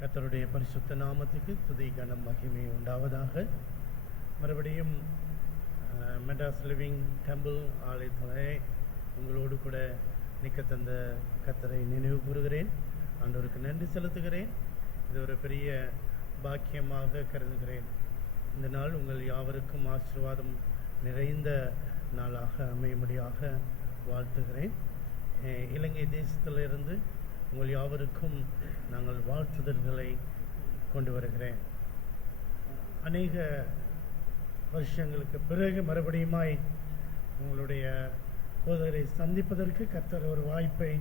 கர்த்தருடைய பரிசுத்த நாமத்துக்கு துதி கனம் மகிமை உண்டாவதாக. மறுபடியும் மெட்ராஸ் லிவிங் டெம்பிள் ஆலயத்தில் உங்களோடு கூட நிற்க தந்த கர்த்தரை நினைவு கூறுகிறேன். ஆண்டவருக்கு நன்றி செலுத்துகிறேன். இது ஒரு பெரிய பாக்கியமாக கருதுகிறேன். இந்த நாள் உங்கள் யாவருக்கும் ஆசீர்வாதம் நிறைந்த நாளாக அமையும்படியாக வாழ்த்துகிறேன். இலங்கை தேசத்திலிருந்து உங்கள் யாவருக்கும் நாங்கள் வாழ்த்துதல்களை கொண்டு வருகிறேன். அநேக வருஷங்களுக்கு பிறகு மறுபடியுமாய் உங்களுடைய போதகரை சந்திப்பதற்கு கர்த்தர் ஒரு வாய்ப்பை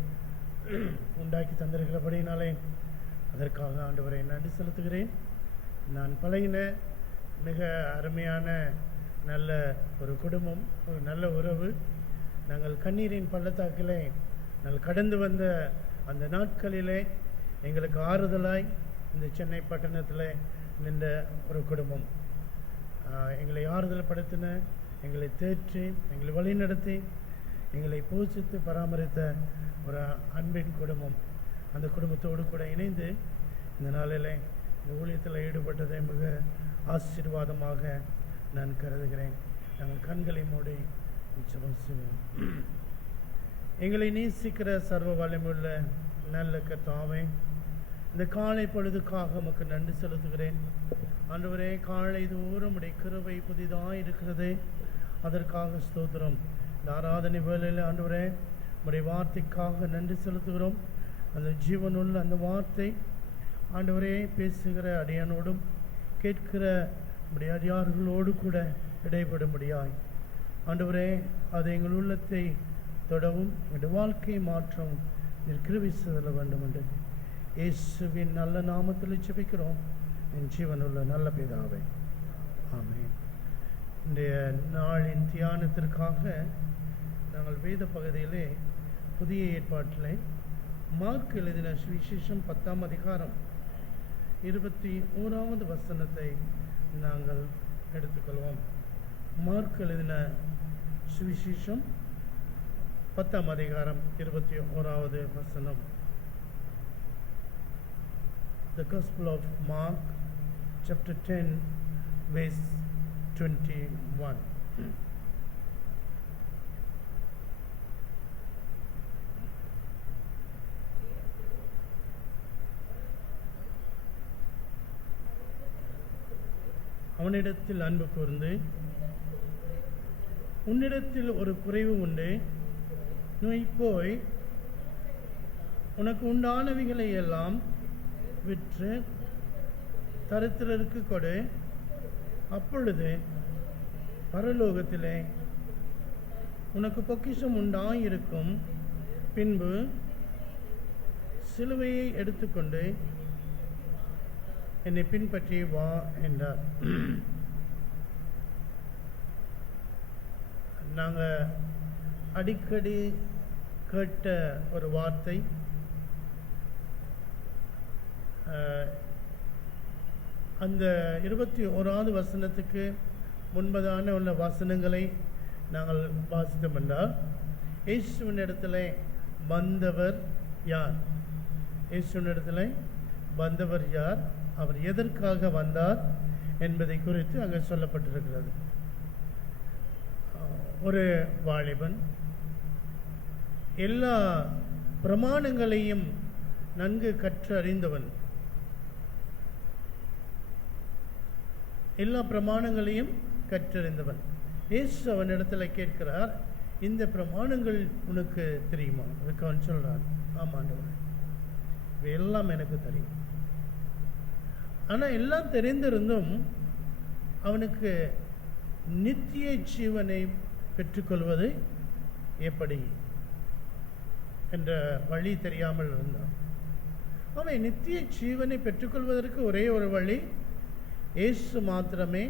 உண்டாக்கி தந்திருக்கிறபடினாலே அதற்காக ஆண்டவரை நன்றி செலுத்துகிறேன். நான் பழகின மிக அருமையான நல்ல ஒரு குடும்பம், ஒரு நல்ல உறவு. நாங்கள் கண்ணீரின் பள்ளத்தாக்கிலே நாங்கள் கடந்து வந்த அந்த நாட்களிலே எங்களுக்கு ஆறுதலாய் இந்த சென்னை பட்டணத்தில் நின்ற ஒரு குடும்பம். எங்களை ஆறுதல் படுத்தின, எங்களை தேற்றி, எங்களை வழிநடத்தி, எங்களை போஷித்து பராமரித்த ஒரு அன்பின் குடும்பம். அந்த குடும்பத்தோடு கூட இணைந்து இந்த நாளில் இந்த ஊழியத்தில் ஈடுபட்டதை மிக ஆசீர்வாதமாக நான் கருதுகிறேன். நாங்கள் கண்களை மூடி ஜெபம் செய்வோம். எங்களை நேசிக்கிற சர்வ வல்லமையுள்ள நல்ல கர்த்தாவே, இந்த காலை பொழுதுக்காக உமக்கு நன்றி செலுத்துகிறேன். ஆண்டவரே, காலை தோறும் உடைய கிருபை புதிதாக இருக்கிறது, அதற்காக ஸ்தோத்திரம். இந்த ஆராதனை வேளையில் ஆண்டவரே உடைய வார்த்தைக்காக நன்றி செலுத்துகிறோம். அந்த ஜீவனுள்ள அந்த வார்த்தை ஆண்டவரே பேசுகிற அடியானோடும் கேட்கிற உடைய அடியார்களோடு கூட இடைபடும்படியாய் ஆண்டவரே அது எங்கள் உள்ளத்தை தொடவும் எங்கள் வாழ்க்கையை மாற்றம் கிருபை செய்ய வேண்டும் என்று இயேசுவின் நல்ல நாமத்தில் ஜெபிக்கிறோம் என் ஜீவனுள்ள நல்ல பிதாவே, ஆமென். இன்றைய நாளின் தியானத்திற்காக நாங்கள் வேத பகுதியிலே புதிய ஏற்பாட்டிலே மார்க் எழுதின சுவிசேஷம் 10ஆம் அதிகாரம் 21வது வசனத்தை நாங்கள் எடுத்துக்கொள்வோம். மார்க் எழுதின சுவிசேஷம் 10ஆம் அதிகாரம் 21வது வசனம். The Gospel of Mark, chapter 10, verse 21. அவனிடத்தில் அன்பு கூர்ந்து, உன்னிடத்தில் ஒரு குறைவு உண்டு, நீ போய் உனக்கு உண்டானவைகளை எல்லாம் விற்று தரித்திரருக்கு கொடு, அப்பொழுது பரலோகத்திலே உனக்கு பொக்கிஷம் உண்டாயிருக்கும். பின்பு சிலுவையை எடுத்துக்கொண்டு என்னை பின்பற்றி வா என்றார். நாங்கள் அடிக்கடி கேட்ட ஒரு வார்த்தை, அந்த 21வது வசனத்துக்கு முன்பதான உள்ள வசனங்களை நாங்கள் வாசித்தோம் என்றால், இயேசுவின் இடத்துல வந்தவர் யார்? இயேசுவின் இடத்துல வந்தவர் யார்? அவர் எதற்காக வந்தார் என்பதை குறித்து அங்கே சொல்லப்பட்டிருக்கிறது. ஒரு வாலிபன் எல்லா பிரமாணங்களையும் நன்கு கற்று அறிந்தவன், எல்லா பிரமாணங்களையும் கற்றறிந்தவன். இயேசு அவனிடத்துல கேட்கிறார், இந்த பிரமாணங்கள் உனக்கு தெரியுமா? அதுக்கு அவன் சொல்றான், ஆமாண்டவர், இவை எல்லாம் எனக்கு தெரியும். ஆனால் எல்லாம் தெரிந்திருந்தும் அவனுக்கு நித்திய ஜீவனை பெற்றுக்கொள்வது எப்படி என்ற வழி தெரியாமல் இருந்தான். அவன் நித்திய ஜீவனை பெற்றுக்கொள்வதற்கு ஒரே ஒரு வழி இயேசு மாத்திரமே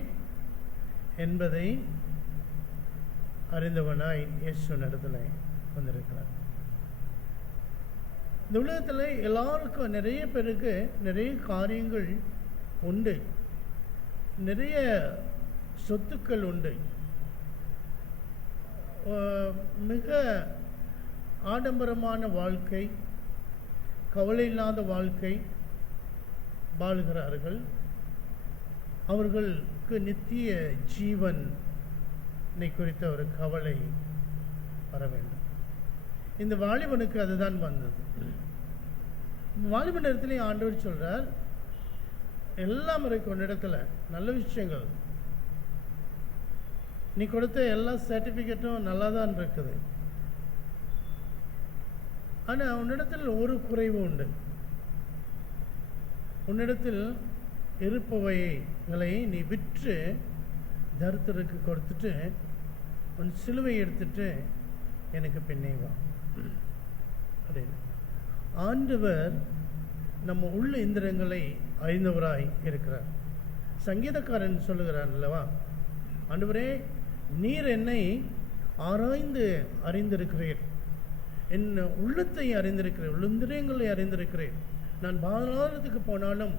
என்பதை அறிந்தவனாய் இயேசு இடத்துல வந்திருக்கிறார். இந்த உலகத்தில் எல்லாருக்கும், நிறைய பேருக்கு நிறைய காரியங்கள் உண்டு, நிறைய சொத்துக்கள் உண்டு, மிக ஆடம்பரமான வாழ்க்கை, கவலை இல்லாத வாழ்க்கை, வாழுகிறார்கள், அவர்களுக்கு நித்திய ஜீவன் குறித்த ஒரு கவலை வர வேண்டும். இந்த வாலிபனுக்கு அதுதான் வந்தது. வாலிபன் இடத்துல ஆண்டவர் சொல்றார், எல்லாம் இருக்கு உன்னிடத்துல, நல்ல விஷயங்கள், நீ கொடுத்த எல்லா சர்டிஃபிகேட்டும் நல்லா தான் இருக்குது. ஆனால் உன்னிடத்தில் ஒரு குறைவு உண்டு. உன்னிடத்தில் இருப்பவைகளை நீ விற்று தரித்திரருக்கு கொடுத்துட்டு உன் சிலுவை எடுத்துட்டு எனக்கு பின்னே வா அப்படின்னு. ஆண்டவர் நம்ம உள்ள இந்திரங்களை அறிந்தவராய் இருக்கிறார். சங்கீதக்காரன் சொல்லுகிறார் அல்லவா, ஆண்டவரே நீர் என்னை ஆராய்ந்து அறிந்திருக்கிறீர், என் உள்ளத்தை அறிந்திருக்கிறேன், உள்ளிந்திரியங்களை அறிந்திருக்கிறேன், நான் பாதாளத்துக்கு போனாலும்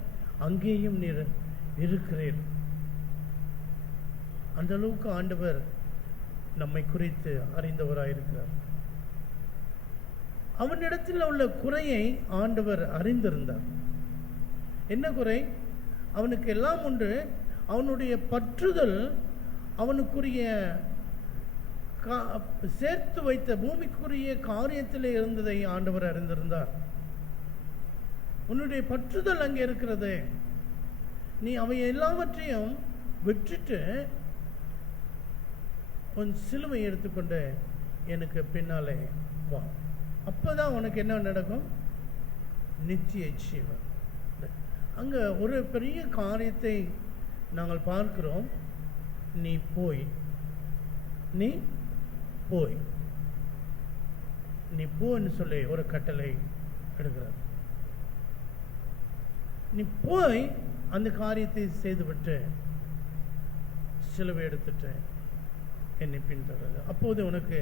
அங்கேயும் நீர் இருக்கிறீர். அந்த அளவுக்கு ஆண்டவர் நம்மை குறித்து அறிந்தவராயிருக்கிறார். அவனிடத்தில் உள்ள குறையை ஆண்டவர் அறிந்திருந்தார். என்ன குறை? அவனுக்கு எல்லாம் உண்டு. அவனுடைய பற்றுதல் அவனுக்குரிய சேர்த்து வைத்த பூமிக்குரிய காரியத்தில் இருந்ததை ஆண்டவர் அறிந்திருந்தார். உன்னுடைய பற்றுதல் அங்கே இருக்கிறது. நீ அவை எல்லாவற்றையும் விட்டுட்டு உன் சிலுவை எடுத்துக்கொண்டு எனக்கு பின்னாலே வா. அப்பதான் உனக்கு என்ன நடக்கும்? நித்திய ஜீவன். அங்க ஒரு பெரிய காரியத்தை நாங்கள் பார்க்கிறோம். நீ போய் நீ போன்னு சொல்லி ஒரு கட்டளை எடுக்கிறார். நீ போய் அந்த காரியத்தை செய்துவிட்டு சிலுவை எடுத்துட்டு என்னை பின்தொடரு. அப்போது உனக்கு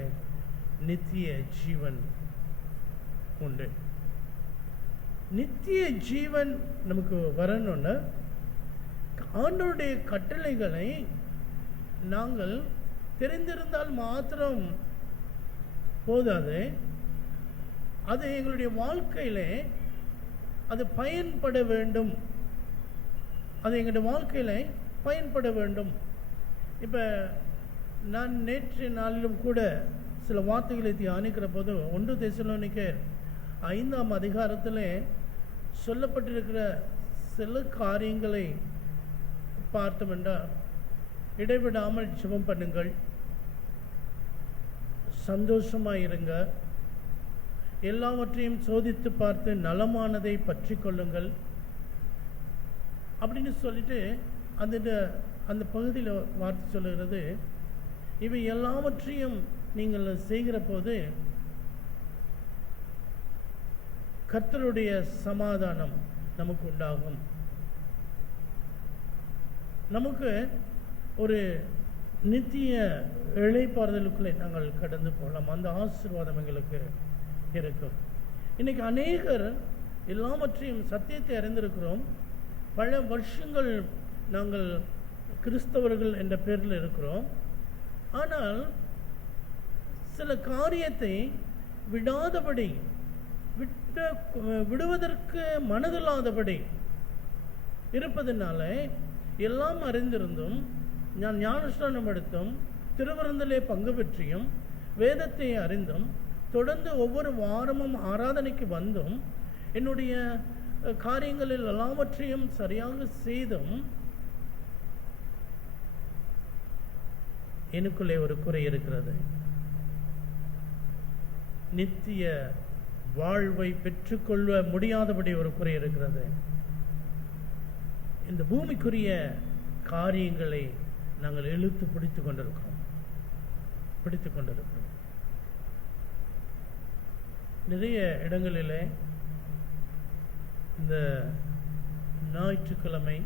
நித்திய ஜீவன் உண்டு. நித்திய ஜீவன் நமக்கு வரணும்னா ஆண்டவருடைய கட்டளைகளை நாங்கள் தெரிந்திருந்தால் மாத்திரம் போதாது, அது எங்களுடைய வாழ்க்கையிலே அது பயன்பட வேண்டும். அது எங்களுடைய வாழ்க்கையில பயன்பட வேண்டும். இப்போ நான் நேற்று நாளிலும் கூட சில வார்த்தைகளை தியானிக்கிற போது 1 தெசலோனிக்கேயர் 5ஆம் அதிகாரத்தில் சொல்லப்பட்டிருக்கிற சில காரியங்களை பார்த்தோம் என்றால், இடைவிடாமல் ஜெபம் பண்ணுங்கள், சந்தோஷமாயிருங்க, எல்லாவற்றையும் சோதித்து பார்த்து நலமானதை பற்றி கொள்ளுங்கள் அப்படின்னு சொல்லிட்டு அந்த பகுதியில் வார்த்தை சொல்லுகிறது. இவை எல்லாவற்றையும் நீங்கள் செய்கிற போது கர்த்தருடைய சமாதானம் நமக்கு உண்டாகும். நமக்கு ஒரு நித்திய இளைப்பாறுதலுக்குள்ளே நாங்கள் கடந்து போகலாம். அந்த ஆசீர்வாதம் எங்களுக்கு இருக்கும். இன்னைக்கு அநேகர் எல்லாவற்றையும் சத்தியத்தை அறிந்திருக்கிறோம். பல வருஷங்கள் நாங்கள் கிறிஸ்தவர்கள் என்ற பேரில் இருக்கிறோம். ஆனால் சில காரியத்தை விடாதபடி, விடுவதற்கு மனதில்லாதபடி இருப்பதனால எல்லாம் அறிந்திருந்தும், நான் ஞானஸ்நானம் எடுத்தும், திருவிருந்திலே பங்கு பெற்றியும், வேதத்தை அறிந்தும், தொடர்ந்து ஒவ்வொரு வாரமும் ஆராதனைக்கு வந்தும், என்னுடைய காரியங்களில் எல்லாவற்றையும் சரியாக செய்தும் எனக்குள்ளே ஒரு குறை இருக்கிறது. நித்திய வாழ்வை பெற்றுக்கொள்ள முடியாதபடி ஒரு குறை இருக்கிறது. இந்த பூமிக்குரிய காரியங்களை நாங்கள் இழுத்து பிடித்து கொண்டிருக்கிறோம். நிறைய இடங்களிலே இந்த ஞாயிற்றுக்கிழமை,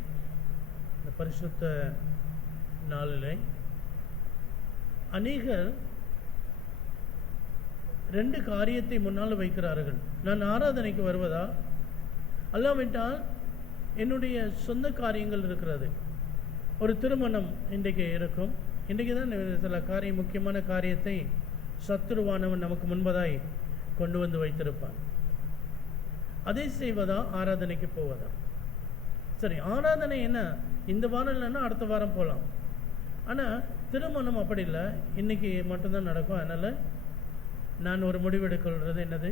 இந்த பரிசுத்த நாளிலே அநேகர் 2 காரியத்தை முன்னால் வைக்கிறார்கள். நான் ஆராதனைக்கு வருவதா, அல்லாவிட்டால் என்னுடைய சொந்த காரியங்கள் இருக்கிறது. ஒரு திருமணம் இன்றைக்கு இருக்கும். இன்றைக்கு தான் சில முக்கியமான காரியத்தை சத்துருவானவன் நமக்கு முன்பதாய் கொண்டு வந்து வைத்திருப்பான். அதை செய்வதா, ஆராதனைக்கு போவதா? சரி, ஆராதனை என்ன, இந்த வாரம் இல்லைன்னா அடுத்த வாரம் போகலாம். ஆனால் திருமணம் அப்படி இல்லை, இன்றைக்கி மட்டும்தான் நடக்கும். அதனால் நான் ஒரு முடிவெடுக்கிறது என்னது,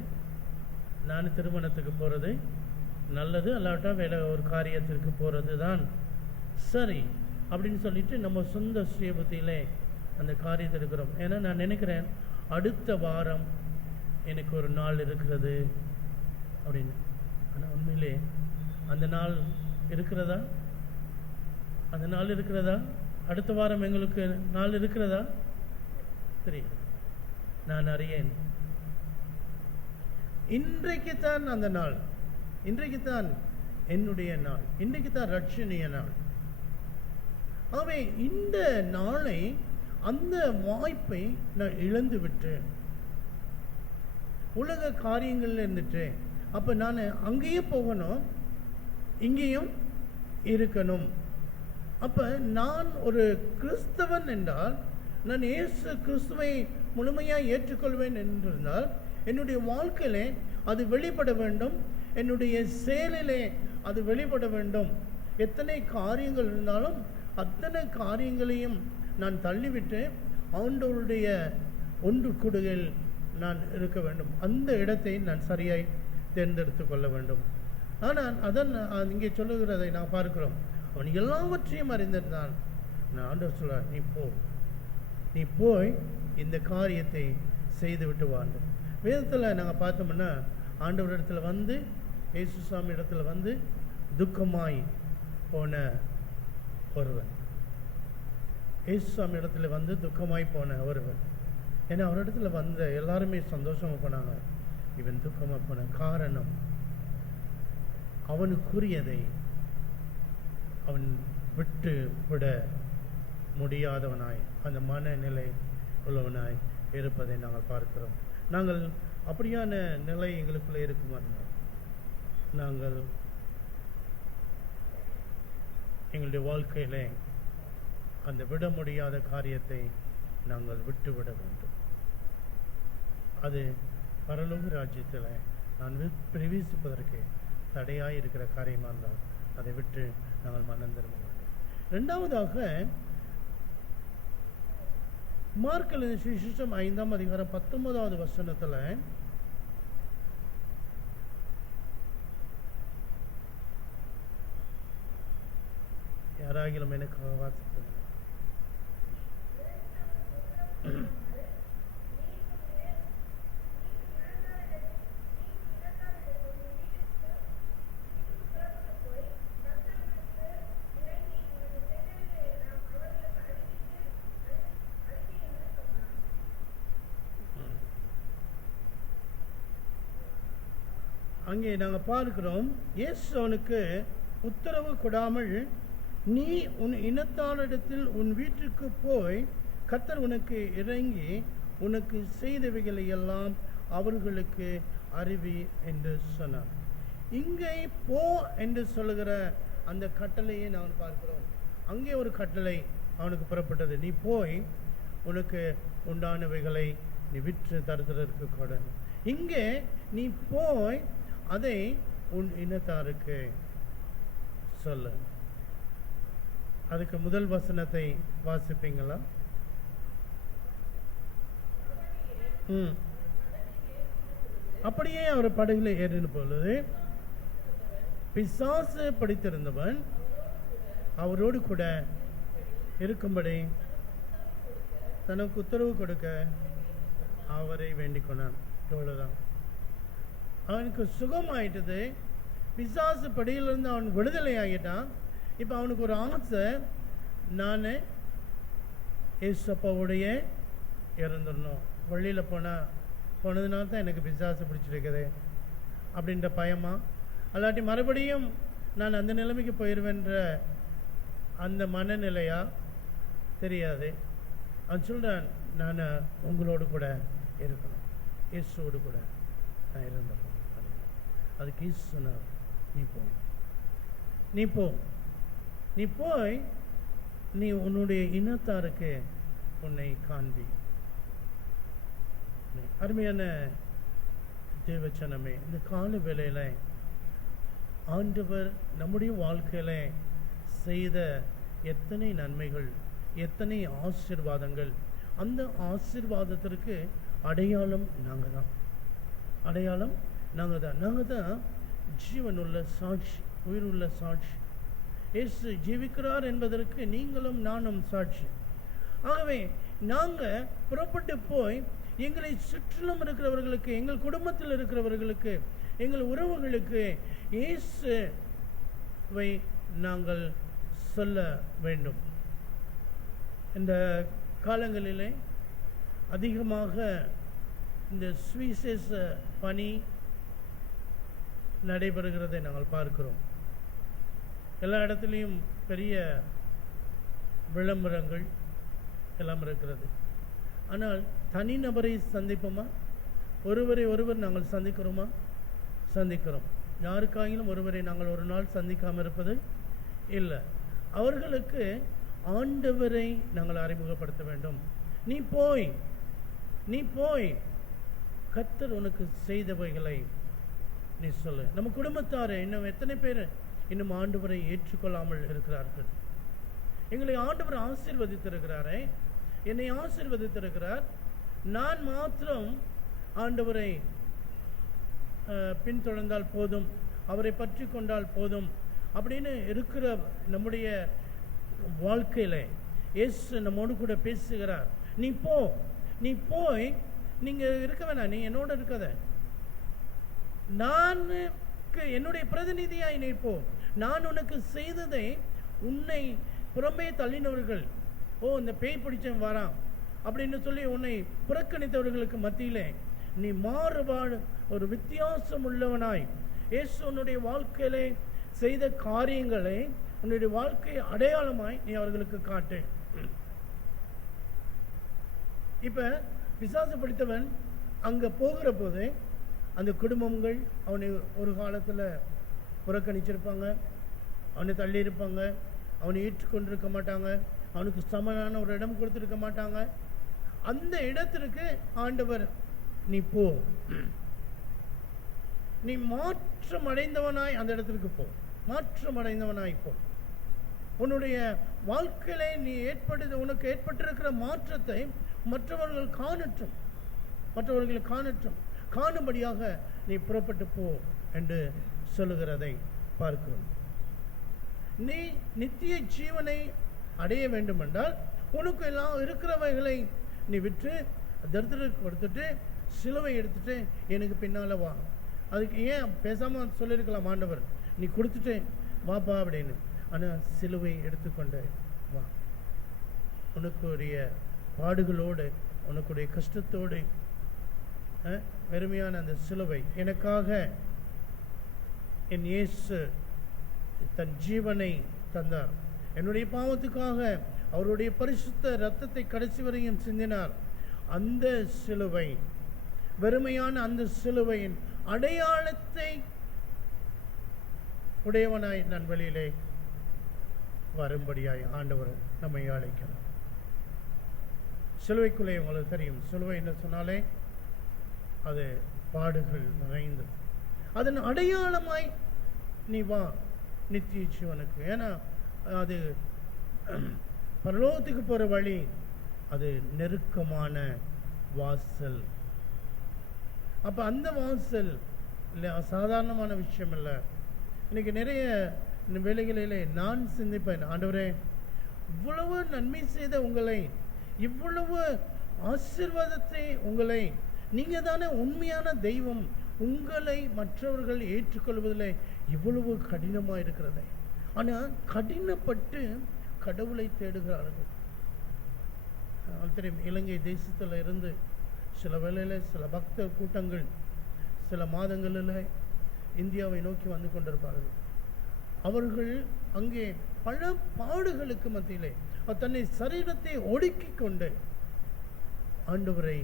நான் திருமணத்துக்கு போகிறது நல்லது, அல்லாட்டா வேலை ஒரு காரியத்திற்கு போகிறது தான் சரி அப்படின்னு சொல்லிட்டு நம்ம சொந்த சுய புத்தியிலே அந்த காரியத்தை எடுக்கிறோம். ஏன்னா நான் நினைக்கிறேன் அடுத்த வாரம் எனக்கு ஒரு நாள் இருக்கிறது அப்படின்னு. ஆனால் உண்மையிலே அந்த நாள் இருக்கிறதா? அந்த நாள் இருக்கிறதா? அடுத்த வாரம் எங்களுக்கு நாள் இருக்கிறதா? தெரியும். நான் அறியேன். இன்றைக்கு தான் அந்த நாள், இன்றைக்கு தான் என்னுடைய நாள், இன்றைக்கு தான் ரட்சணிய நாள். ஆகவே இந்த நாளை, அந்த வாய்ப்பை நான் இழந்து விட்டேன். உலக காரியங்கள்ல இருந்துட்டேன். அப்போ நான் அங்கேயும் போகணும், இங்கேயும் இருக்கணும். அப்போ நான் ஒரு கிறிஸ்தவன் என்றால், நான் இயேசு கிறிஸ்துவை முழுமையாக ஏற்றுக்கொள்வேன் என்றிருந்தால் என்னுடைய வாழ்க்கையிலே அது வெளிப்பட வேண்டும், என்னுடைய செயலிலே அது வெளிப்பட வேண்டும். எத்தனை காரியங்கள் இருந்தாலும் அத்தனை காரியங்களையும் நான் தள்ளிவிட்டு ஆண்டவருடைய ஒன்று கூடுகையில் நான் இருக்க வேண்டும். அந்த இடத்தை நான் சரியாய் தேர்ந்தெடுத்து கொள்ள வேண்டும். ஆனால் அதன் இங்கே சொல்லுகிறதை நான் பார்க்கிறோம். அவன் எல்லாவற்றையும் அறிந்திருந்தான். நான் ஆண்டவர் சொல்ல, நீ போய் இந்த காரியத்தை செய்து விட்டு வாண்டு. வேதத்தில் நாங்கள் பார்த்தோம்னா ஆண்டவர் இடத்துல வந்து, இயேசு சுவாமி இடத்துல வந்து துக்கமாய் போன ஒருவன், இயேசு சுவாமி இடத்துல வந்து துக்கமாய் போன ஒருவன். ஏன்னா அவரிடத்துல வந்த எல்லாருமே சந்தோஷமாக போனாங்க, இவன் துக்கமாக போன காரணம் அவனுக்குரியதை அவன் விட்டு விட முடியாதவனாய், அந்த மனநிலை உள்ளவனாய் இருப்பதை நாங்கள் பார்க்கிறோம். நாங்கள் அப்படியான நிலை எங்களுக்குள்ளே இருக்குமா? நாங்கள் எங்களுடைய வாழ்க்கையிலே அந்த விட முடியாத காரியத்தை நாங்கள் விட்டு விட வேண்டும். அது பரலோக ராஜ்யத்தில் நான் பிரவேசிப்பதற்கு தடையாக இருக்கிற காரியமாக இருந்தால் அதை விட்டு நாங்கள் மனம் திரும்ப வேண்டும். இரண்டாவதாக, மார்க் எழுதின சுவிசேஷம் 5ஆம் அதிகாரம் 19வது வசனத்தில் யாராகிலும் எனக்கு வாசிப்பது. அங்கே நாங்கள் பார்க்கிறோம், இயேசு அவனுக்கு உத்தரவு கொடாமல், நீ உன் இனத்தாரிடத்தில் உன் வீட்டுக்கு போய் கர்த்தர் உனக்கு இறங்கி உனக்கு செய்தவைகளை எல்லாம் அவர்களுக்கு அறிவி என்று சொன்னார். இங்கே போ என்று சொல்லுகிற அந்த கட்டளையை நாங்கள் பார்க்கிறோம். அங்கே ஒரு கட்டளை அவனுக்கு புறப்பட்டது, நீ போய் உனக்கு உண்டானவைகளை நீ விற்று தருதற்கு கொடு. இங்கே நீ போய் அதை உன் இனத்தாருக்கு சொல்லு. அதுக்கு முதல் வசனத்தை வாசிப்பீங்களா? அப்படியே அவர் படகுல ஏறின பொழுது பிசாசு படித்திருந்தவன் அவரோடு கூட இருக்கும்படி தனக்கு உத்தரவு கொடுக்க அவரை வேண்டிக் கொண்டான். இவ்வளவுதான். அவனுக்கு சுகம் ஆயிட்டது. பிசாசு படியிலிருந்து அவன் விடுதலை ஆகிட்டான். இப்போ அவனுக்கு ஒரு ஆசை, நான் ஏசப்பாவுடைய இறந்துடணும். வழியில் போனதுனால தான் எனக்கு பிசாசு பிடிச்சிருக்குது அப்படின்ற பயமா, அல்லாட்டி மறுபடியும் நான் அந்த நிலைமைக்கு போயிடுவேன்ற அந்த மனநிலையா தெரியாது. அவன் சொல்கிறான், நான் உங்களோடு கூட இருக்கணும், இயேசுவோடு கூட நான் இருந்தேன். அதுக்கு இயேசு சொன்னார், நீ போய் நீ உன்னுடைய இனத்தாருக்கு உன்னை காண்பி. அருமையான தேவச்சனமே, இந்த கால வேளையில் ஆண்டவர் நம்முடைய வாழ்க்கையில செய்த எத்தனை நன்மைகள், எத்தனை ஆசீர்வாதங்கள், அந்த ஆசீர்வாதத்திற்கு அடையாளம் நாங்கள் தான். அடையாளம் நாங்கள் தான் ஜீவனுள்ள சாட்சி, உயிருள்ள சாட்சி. இயேசு ஜீவிக்கிறார் என்பதற்கு நீங்களும் நானும் சாட்சி. ஆகவே நாங்கள் புறப்பட்டு போய் எங்களை சுற்றிலும் இருக்கிறவர்களுக்கு, எங்கள் குடும்பத்தில் இருக்கிறவர்களுக்கு, எங்கள் உறவுகளுக்கு இயேசுவை நாங்கள் சொல்ல வேண்டும். இந்த காலங்களிலே அதிகமாக இந்த சுவிசேஷ பணி நடைபெறுகிறதை நாங்கள் பார்க்கிறோம். எல்லா இடத்துலையும் பெரிய விளம்பரங்கள் எல்லாம் இருக்கிறது. ஆனால் தனிநபரை சந்திப்போமா? ஒருவரை ஒருவர் நாங்கள் சந்திக்கிறோமா? சந்திக்கிறோம். யாருக்காகிலும் ஒருவரை நாங்கள் ஒரு நாள் சந்திக்காமல் இருப்பது இல்லை. அவர்களுக்கு ஆண்டவரை நாங்கள் அறிமுகப்படுத்த வேண்டும். நீ போய் கர்த்தர் உனக்கு செய்தவைகளை நீ சொல்லு. நம்ம குடும்பத்தாரை இன்னும் எத்தனை பேர் இன்னும் ஆண்டவரை ஏற்றுக்கொள்ளாமல் இருக்கிறார்கள்? எங்களை ஆண்டவர் ஆசீர்வதித்திருக்கிறாரே, என்னை ஆசீர்வதித்திருக்கிறார், நான் மாத்திரம் ஆண்டவரை பின்தொடர்ந்தால் போதும், அவரை பற்றி கொண்டால் போதும் அப்படின்னு இருக்கிற நம்முடைய வாழ்க்கையில இயேசு நம்மோடு கூட பேசுகிறார். நீ போய் நீங்க இருக்க வேணாம், நீ என்னோட இருக்காத, நான் என்னுடைய பிரதிநிதியாய் நீ போ. நான் உனக்கு செய்ததை உன்னை புறமே தள்ளினவர்கள், இந்த பேய் பிடிச்சவன் வரான் அப்படின்னு சொல்லி உன்னை புறக்கணித்தவர்களுக்கு மத்தியிலே நீ மாறுபாடு ஒரு வித்தியாசம் உள்ளவனாய் இயேசு உன்னுடைய வாழ்க்கையிலே செய்த காரியங்களை உன்னுடைய வாழ்க்கை அடையாளமாய் நீ அவர்களுக்கு காட்டு. இப்ப பிசாசு பிடித்தவன் அங்க போகிற போது அந்த குடும்பங்கள் அவனை ஒரு காலத்துல புறக்கணிச்சிருப்பாங்க, அவனை தள்ளி இருப்பாங்க, அவனை ஏற்றுக்கொண்டிருக்க மாட்டாங்க, அவனுக்கு சமனான ஒரு இடம் கொடுத்திருக்க மாட்டாங்க. அந்த இடத்திற்கு ஆண்டவர் நீ போ, நீ மாற்றம் அடைந்தவனாய் அந்த இடத்திற்கு போ, மாற்றம் அடைந்தவனாய் போ. உன்னுடைய வாழ்க்கையில நீ உனக்கு ஏற்பட்டிருக்கிற மாற்றத்தை மற்றவர்கள் காணும்படியாக நீ புறப்பட்டு போ என்று சொல்லுகிறதை பார்க்கிறோம். நீ நித்திய ஜீவனை அடைய வேண்டும் என்றால் உனக்கு எல்லாம் இருக்கிறவைகளை நீ விற்று தரித்திரருக்கு கொடுத்துட்டு சிலுவை எடுத்துட்டு எனக்கு பின்னால வா. அதுக்கு ஏன் பேசாம சொல்லியிருக்கலாம் ஆண்டவர், நீ கொடுத்துட்டு வாப்பா அப்படின்னு. ஆனால் சிலுவை எடுத்துக்கொண்டு வா. உனக்குடைய பாடுகளோடு, உனக்குடைய கஷ்டத்தோடு, வெறுமையான அந்த சிலுவை எனக்காக என் இயேசு தன் ஜீவனை தந்தார். என்னுடைய பாவத்துக்காக அவருடைய பரிசுத்த இரத்தத்தை கடைசி வரையும் சிந்தினார். அந்த சிலுவை, வெறுமையான அந்த சிலுவையின் அடையாளத்தை உடையவனாய் நான் வெளியிலே வரும்படியாய் ஆண்டவர் நம்மை அழைக்கிறார். சிலுவைக்குள்ளே உங்களுக்கு தெரியும், சிலுவை என்று சொன்னாலே அது பாடுகள் நிறைந்தது. அதன் அடையாளமாய் நீ வா நித்திய ஜீவனுக்கு. ஏன்னா அது பரலோகத்துக்கு போற வழி, அது நெருக்கமான வாசல். அப்ப அந்த வாசல் இல்லை சாதாரணமான விஷயம் இல்லை. இன்னைக்கு நிறைய வேலைகளிலே நான் சிந்திப்பேன், ஆண்டவரே இவ்வளவு நன்மை செய்த உங்களை, இவ்வளவு ஆசீர்வாதத்தை உங்களை, நீங்க தானே உண்மையான தெய்வம், உங்களை மற்றவர்கள் ஏற்றுக்கொள்வதில் இவ்வளவு கடினமா இருக்கிறது. ஆனா கடினப்பட்டு கடவுளை தேடுகிறார்கள். தெரியும், இலங்கை தேசத்துல இருந்து சில வேளையில சில பக்தர் கூட்டங்கள் சில மாதங்களில் இந்தியாவை நோக்கி வந்து கொண்டிருப்பார்கள். அவர்கள் அங்கே பல பாடுகளுக்கு மத்தியிலே தன்னை சரீரத்தை ஒடுக்கி கொண்டு ஆண்டவரை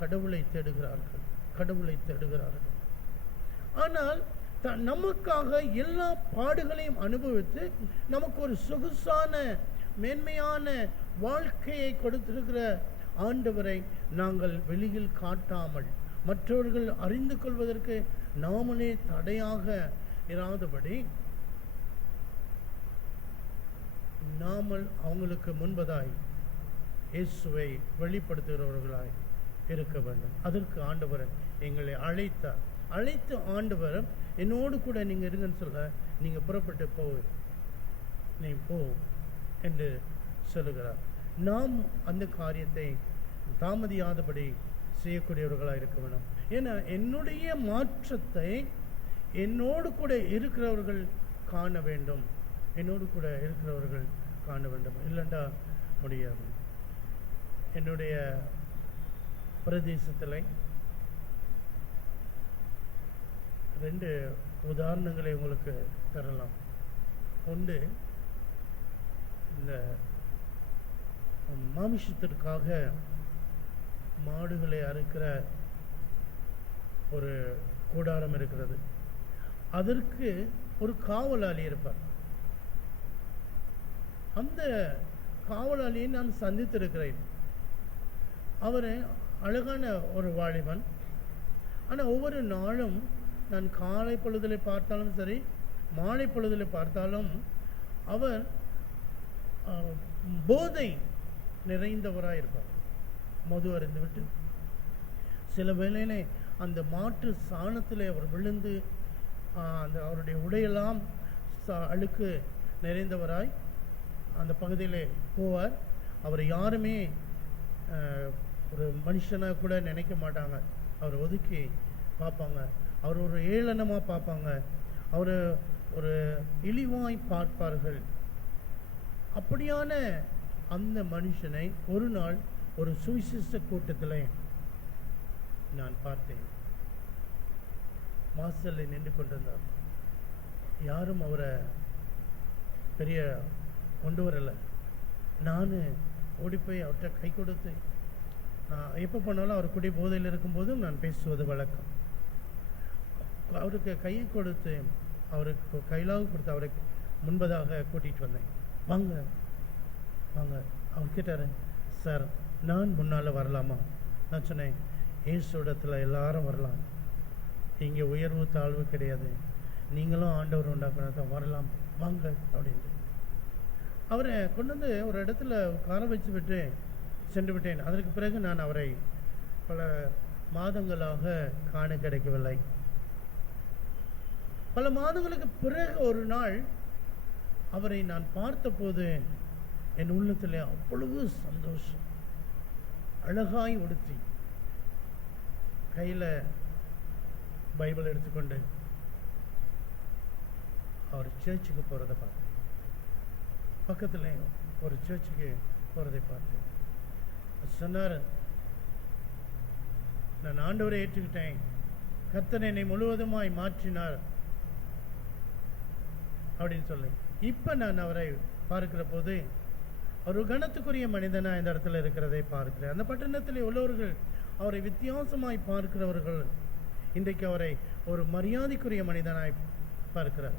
கடவுளை தேடுகிறார்கள். ஆனால் நமக்காக எல்லா பாடுகளையும் அனுபவித்து நமக்கு ஒரு சொகுசான மேன்மையான வாழ்க்கையை கொடுத்திருக்கிற ஆண்டவரை நாங்கள் வெளியில் காட்டாமல் மற்றவர்கள் அறிந்து கொள்வதற்கு நாமளே தடையாக இராதபடி நாமல் அவங்களுக்கு முன்பதாய் இயேசுவை வெளிப்படுத்துகிறவர்களாய் இருக்க வேண்டும். அதற்கு ஆண்டவர் எங்களை அழைத்தார். அழைத்து ஆண்டவர் என்னோடு கூட நீங்கள் இருங்கன்னு சொல்ல, நீங்கள் புறப்பட்டு போ, நீ போ என்று சொல்லுகிறார். நாம் அந்த காரியத்தை தாமதியாதபடி செய்யக்கூடியவர்களாக இருக்க வேண்டும். ஏன்னா என்னுடைய மாற்றத்தை என்னோடு கூட இருக்கிறவர்கள் காண வேண்டும், என்னோடு கூட இருக்கிறவர்கள் காண வேண்டும், இல்லைண்டா முடியாது. என்னுடைய பிரதேசத்தில் 2 உதாரணங்களை உங்களுக்கு தரலாம். ஒன்று, இந்த மாமிசத்திற்காக மாடுகளை அறுக்கிற ஒரு கூடாரம் இருக்கிறது. அதற்கு ஒரு காவலாளி இருப்பார். அந்த காவலாளியை நான் சந்தித்திருக்கிறேன். அவர் அழகான ஒரு வாலிபன். ஆனால் ஒவ்வொரு நாளும் நான் காலை பொழுதில் பார்த்தாலும் சரி, மாலை பொழுதில் பார்த்தாலும் அவர் போதை நிறைந்தவராக இருப்பார். மது அருந்துவிட்டு சில வேளையிலே அந்த மாட்டு சாணத்தில் அவர் விழுந்து அந்த அவருடைய உடையெல்லாம் அழுக்கு நிறைந்தவராய் அந்த பகுதியில் போவார். அவர் யாருமே ஒரு மனுஷனாக கூட நினைக்க மாட்டாங்க. அவர் ஒதுக்கி பார்ப்பாங்க. அவர் ஒரு ஏளனமாக பார்ப்பாங்க. அவர் ஒரு இழிவாய் பார்ப்பார்கள். அப்படியான அந்த மனுஷனை ஒரு நாள் ஒரு சுவிசேஷ கூட்டத்தில் நான் பார்த்தேன். வாசலில் நின்று கொண்டிருந்தார். யாரும் அவரை பெரிய கொண்டு வரலை. நான் ஓடிப்போய் அவர்கிட்ட கை கொடுத்து, எப்போ பண்ணாலும் அவர் குடி போதையில் இருக்கும்போதும் நான் பேசுவது வழக்கம். அவருக்கு கையை கொடுத்து, அவருக்கு கையிலாக கொடுத்து அவரை முன்பதாக கூட்டிகிட்டு வந்தேன். வாங்க வாங்க. அவர் கேட்டார், சார் நான் முன்னால் வரலாமா? நான் சொன்னேன், இயேசு இடத்துல எல்லாரும் வரலாம், இங்கே உயர்வு தாழ்வு கிடையாது, நீங்களும் ஆண்டவர் உண்டாக்குனா தான் வரலாம், வாங்க அப்படின்ட்டு அவரை கொண்டு வந்து ஒரு இடத்துல உட்கார வச்சு விட்டு சென்று விட்டேன். அதற்கு பிறகு நான் அவரை பல மாதங்களாக காண கிடைக்கவில்லை. பல மாதங்களுக்கு பிறகு ஒரு நாள் அவரை நான் பார்த்தபோது என் உள்ளத்தில் அவ்வளவு சந்தோஷம். அழகாய் உடுத்தி கையில் பைபிள் எடுத்துக்கொண்டு அவர் சர்ச்சுக்கு போகிறத பார்த்தேன். பக்கத்தில் ஒரு சர்ச்சுக்கு போகிறதை பார்த்தேன். சொன்னார், நான் ஆண்டவரை ஏற்றுக்கிட்டேன், கர்த்தர் என்னை முழுவதுமாய் மாற்றினார் அப்படின்னு சொல்லி. இப்போ நான் அவரை பார்க்கிற போது ஒரு கணத்துக்குரிய மனிதனாக இந்த இடத்துல இருக்கிறதை பார்க்கிறேன். அந்த பட்டணத்தில் உள்ளவர்கள் அவரை வித்தியாசமாய் பார்க்கிறவர்கள் இன்றைக்கு அவரை ஒரு மரியாதைக்குரிய மனிதனாய் பார்க்கிறார்.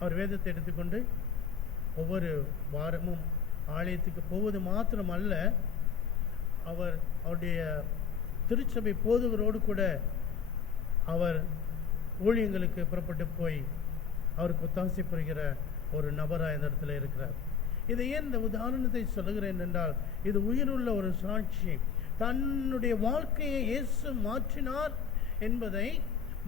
அவர் வேதத்தை எடுத்துக்கொண்டு ஒவ்வொரு வாரமும் ஆலயத்துக்கு போவது மாத்திரமல்ல, அவருடைய திருச்சபை போதகரோடு கூட அவர் ஊழியங்களுக்கு புறப்பட்டு போய் அவருக்கு ஒத்தாசை புரிகிற ஒரு நபராக இந்த இடத்துல இருக்கிறார். இதை ஏன் இந்த உதாரணத்தை சொல்லுகிறேன் என்றால், இது உயிருள்ள ஒரு சாட்சி. தன்னுடைய வாழ்க்கையை இயேசு மாற்றினார் என்பதை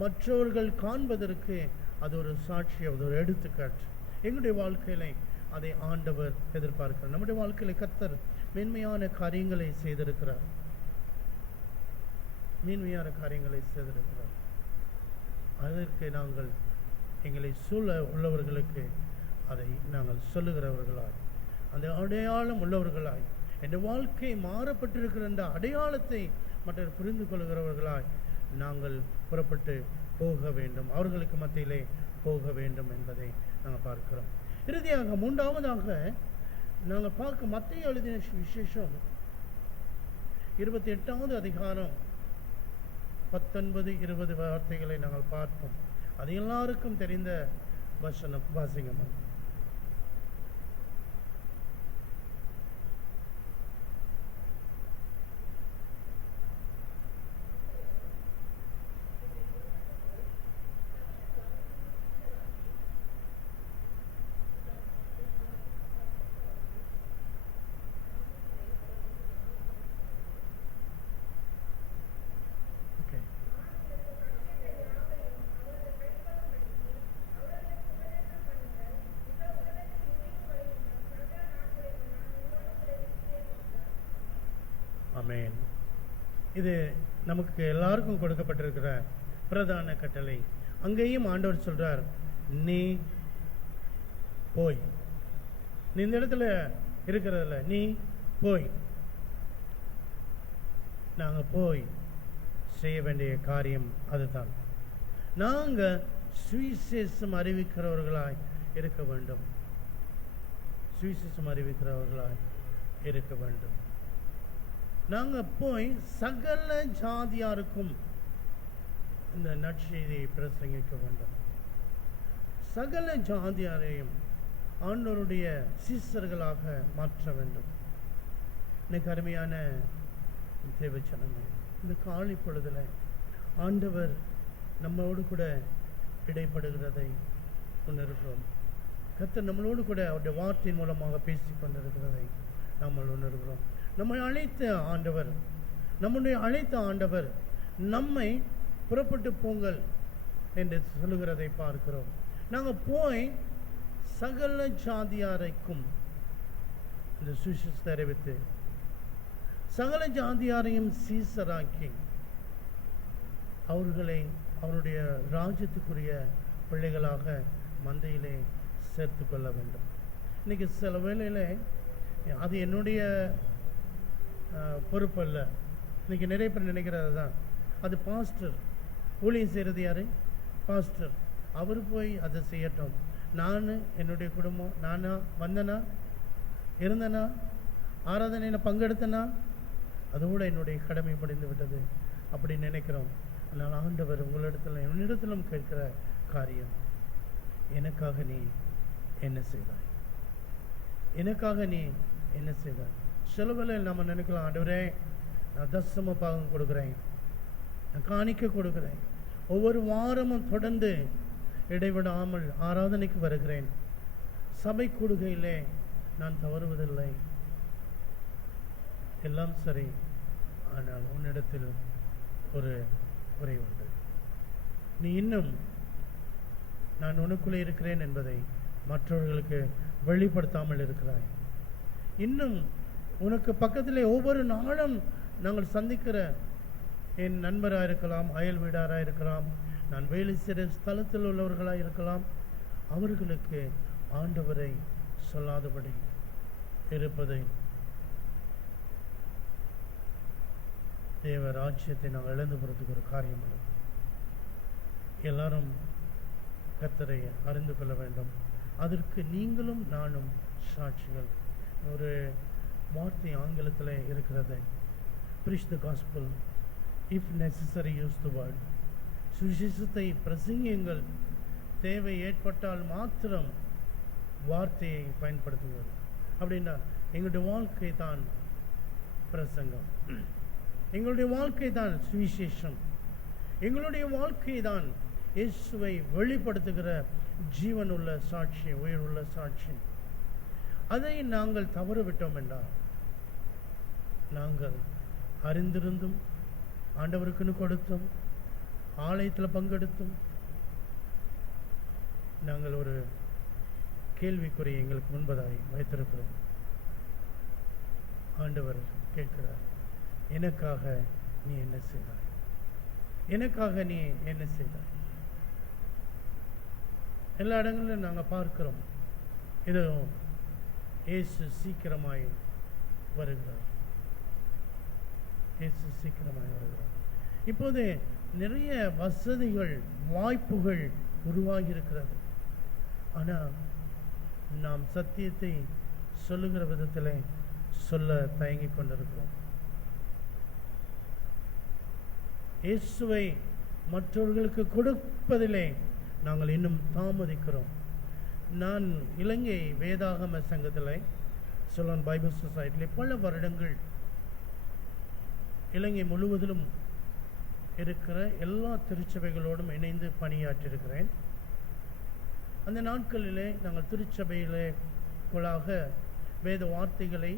மற்றவர்கள் காண்பதற்கு அது ஒரு சாட்சி, அது ஒரு எடுத்துக்காட்டு. எங்களுடைய வாழ்க்கையில அதை ஆண்டவர் எதிர்பார்க்கிறார். நம்முடைய வாழ்க்கையில கர்த்தர் மேன்மையான காரியங்களை செய்திருக்கிறார், மேன்மையான காரியங்களை செய்திருக்கிறார். அதற்கு நாங்கள் எங்களை சூழ உள்ளவர்களுக்கு அதை நாங்கள் சொல்லுகிறவர்களாய், அந்த அடையாளம் உள்ளவர்களாய், என்ற வாழ்க்கை மாறப்பட்டிருக்கிற அந்த அடையாளத்தை மற்றவர் புரிந்து கொள்கிறவர்களாய் நாங்கள் புறப்பட்டு போக வேண்டும், அவர்களுக்கு மத்தியிலே போக வேண்டும் என்பதை நாங்கள் பார்க்கிறோம். இறுதியாக மூன்றாவதாக நாங்கள் பார்க்க மத்தேயு எழுதின விசேஷம் 28வது அதிகாரம் 19-20 வார்த்தைகளை நாங்கள் பார்ப்போம். அது எல்லாருக்கும் தெரிந்த வசனம். வாசிங்கம்மா. ஆமென். இது நமக்கு எல்லாருக்கும் கொடுக்கப்பட்டிருக்கிற பிரதான கட்டளை. அங்கேயும் ஆண்டவர் சொல்றார், நீ போய், நீ இந்த இடத்துல இருக்கிறதில்ல, நீ போய். நாங்க போய் செய்ய வேண்டிய காரியம் அதுதான். நாங்க சுவிசேஷம் அறிவிக்கிறவர்களாய் இருக்க வேண்டும். சுவிசேஷம் அறிவிக்கிறவர்களாய் இருக்க வேண்டும். நாங்க போய் சகல ஜாதியாருக்கும் இந்த நற்செய்தியை பிரசங்கிக்க வேண்டும். சகல ஜாதியாரையும் ஆண்டவருடைய சீசர்களாக மாற்ற வேண்டும். எனக்கு அருமையான தேவச்சனமே, இந்த காலை பொழுதுல ஆண்டவர் நம்மளோடு கூட இடைப்படுகிறதை உணர்கிறோம். கர்த்தர் நம்மளோடு கூட அவருடைய வார்த்தையின் மூலமாக பேசிக் கொண்டிருக்கிறதை நாம் உணர்கிறோம். நம்மை அழைத்த ஆண்டவர், நம்முடைய அழைத்த ஆண்டவர் நம்மை புறப்பட்டு போங்கள் என்று சொல்லுகிறதை பார்க்கிறோம். நாங்கள் போய் சகல ஜாதியாரைக்கும் இந்த சுவிசேஷத்தை அறிவித்து சகல ஜாதியாரையும் சீசராக்கி அவர்களை அவருடைய ராஜ்யத்துக்குரிய பிள்ளைகளாக மந்தையிலே சேர்த்து கொள்ள வேண்டும். இன்னைக்கு சில வேளையில் அது என்னுடைய பொறுப்பல்ல. இன்னைக்கு நிறைய பேர் நினைக்கிறது தான், அது பாஸ்டர் ஊழியம் செய்கிறது. யாரு? பாஸ்டர். அவர் போய் அதை செய்யட்டும். நான் என்னுடைய குடும்பம், நானா வந்தனா, இருந்தனா, ஆராதனையில் பங்கெடுத்தனா, அதோடு என்னுடைய கடமை முடிந்து விட்டது அப்படி நினைக்கிறோம். ஆனால் ஆண்டவர் உங்களிடத்தில் என்னிடத்திலும் கேட்கிற காரியம், எனக்காக நீ என்ன செய்தாய்? எனக்காக நீ என்ன செய்தாய்? சில வேளை நம்ம நினைக்கலாம், ஆண்டவரே நான் தசம பாகம் கொடுக்குறேன், நான் காணிக்க கொடுக்குறேன், ஒவ்வொரு வாரமும் தொடர்ந்து இடைவிடாமல் ஆராதனைக்கு வருகிறேன், சபை கூடுகையிலே நான் தவறுவதில்லை, எல்லாம் சரி. ஆனால் உன்னிடத்தில் ஒரு குறை உண்டு. நீ இன்னும் நான் உனக்குள்ளே இருக்கிறேன் என்பதை மற்றவர்களுக்கு வெளிப்படுத்தாமல் இருக்கிறாய். இன்னும் உனக்கு பக்கத்திலே ஒவ்வொரு நாளும் நாங்கள் சந்திக்கிற என் நண்பராக இருக்கலாம், அயல் வீடாராக இருக்கலாம், நான் வேலை செய்கிற ஸ்தலத்தில் உள்ளவர்களாக இருக்கலாம், அவர்களுக்கு ஆண்டவரை சொல்லாதபடி இருப்பதை, தேவ ராஜ்யத்தை நாங்கள் இழந்து போகிறதுக்கு ஒரு காரியம் உள்ளது. எல்லாரும் கர்த்தரை அறிந்து கொள்ள வேண்டும். அதற்கு நீங்களும் நானும் சாட்சிகள். ஒரு வார்த்தை ஆங்கிலத்தில் இருக்கிறது, preach the gospel, if necessary use the word. சுவிசேஷத்தை பிரசங்கியுங்கள், தேவை ஏற்பட்டால் மாத்திரம் வார்த்தையை பயன்படுத்துங்கள். அப்படின்னா எங்களுடைய வாழ்க்கை தான் பிரசங்கம், எங்களுடைய வாழ்க்கை தான் சுவிசேஷம், எங்களுடைய வாழ்க்கை தான் இயேசுவை வெளிப்படுத்துகிற ஜீவனுள்ள சாட்சி, உயிருள்ள சாட்சி. அதை நாங்கள் தவறு விட்டோம் என்றால், நாங்கள் அறிந்திருந்தும் ஆண்டவருக்குன்னு கொடுத்தும் ஆலயத்தில் பங்கெடுத்தும் நாங்கள் ஒரு கேள்விக்குறியை எங்களுக்கு முன்பதாய் வைத்திருக்கிறோம். ஆண்டவர் கேட்கிறார், எனக்காக நீ என்ன செய்தாய்? எனக்காக நீ என்ன செய்தாய்? எல்லா இடங்களிலும் நாங்கள் பார்க்கிறோம், இது இயேசு சீக்கிரமாய் வருகிறார், இயேசு சீக்கிரமாய் வருகிறார். இப்போது நிறைய வசதிகள், வாய்ப்புகள் உருவாகி இருக்கிறது. ஆனால் நாம் சத்தியத்தை சொல்லுகிற விதத்தில் சொல்ல தயங்கி கொண்டிருக்கிறோம். இயேசுவை மற்றவர்களுக்கு கொடுப்பதிலே நாங்கள் இன்னும் தாமதிக்கிறோம். நான் இலங்கை வேதாகம சங்கத்தில், சிலோன் பைபிள் சொசைட்டியில் பல வருடங்கள் இலங்கை முழுவதிலும் இருக்கிற எல்லா திருச்சபைகளோடும் இணைந்து பணியாற்றியிருக்கிறேன். அந்த நாட்களிலே நாங்கள் திருச்சபையிலே குழாக வேத வார்த்தைகளை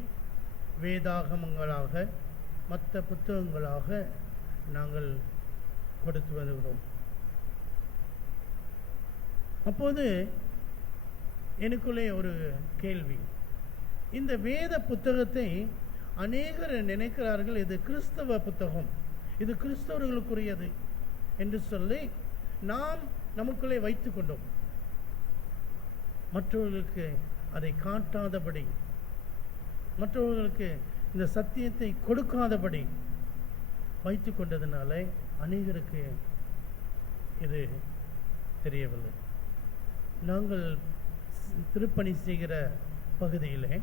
வேதாகமங்களாக மற்ற புத்தகங்களாக நாங்கள் கொடுத்து வருகிறோம். அப்போது எனக்குள்ளே ஒரு கேள்வி, இந்த வேத புத்தகத்தை அநேகர் நினைக்கிறார்கள் இது கிறிஸ்தவ புத்தகம், இது கிறிஸ்தவர்களுக்குரியது என்று சொல்லி நாம் நமக்குள்ளே வைத்து கொண்டோம். மற்றவர்களுக்கு அதை காட்டாதபடி, மற்றவர்களுக்கு இந்த சத்தியத்தை கொடுக்காதபடி வைத்து கொண்டதுனால அநேகருக்கு இது தெரியவில்லை. நாங்கள் திருப்பணி செய்கிற பகுதியிலே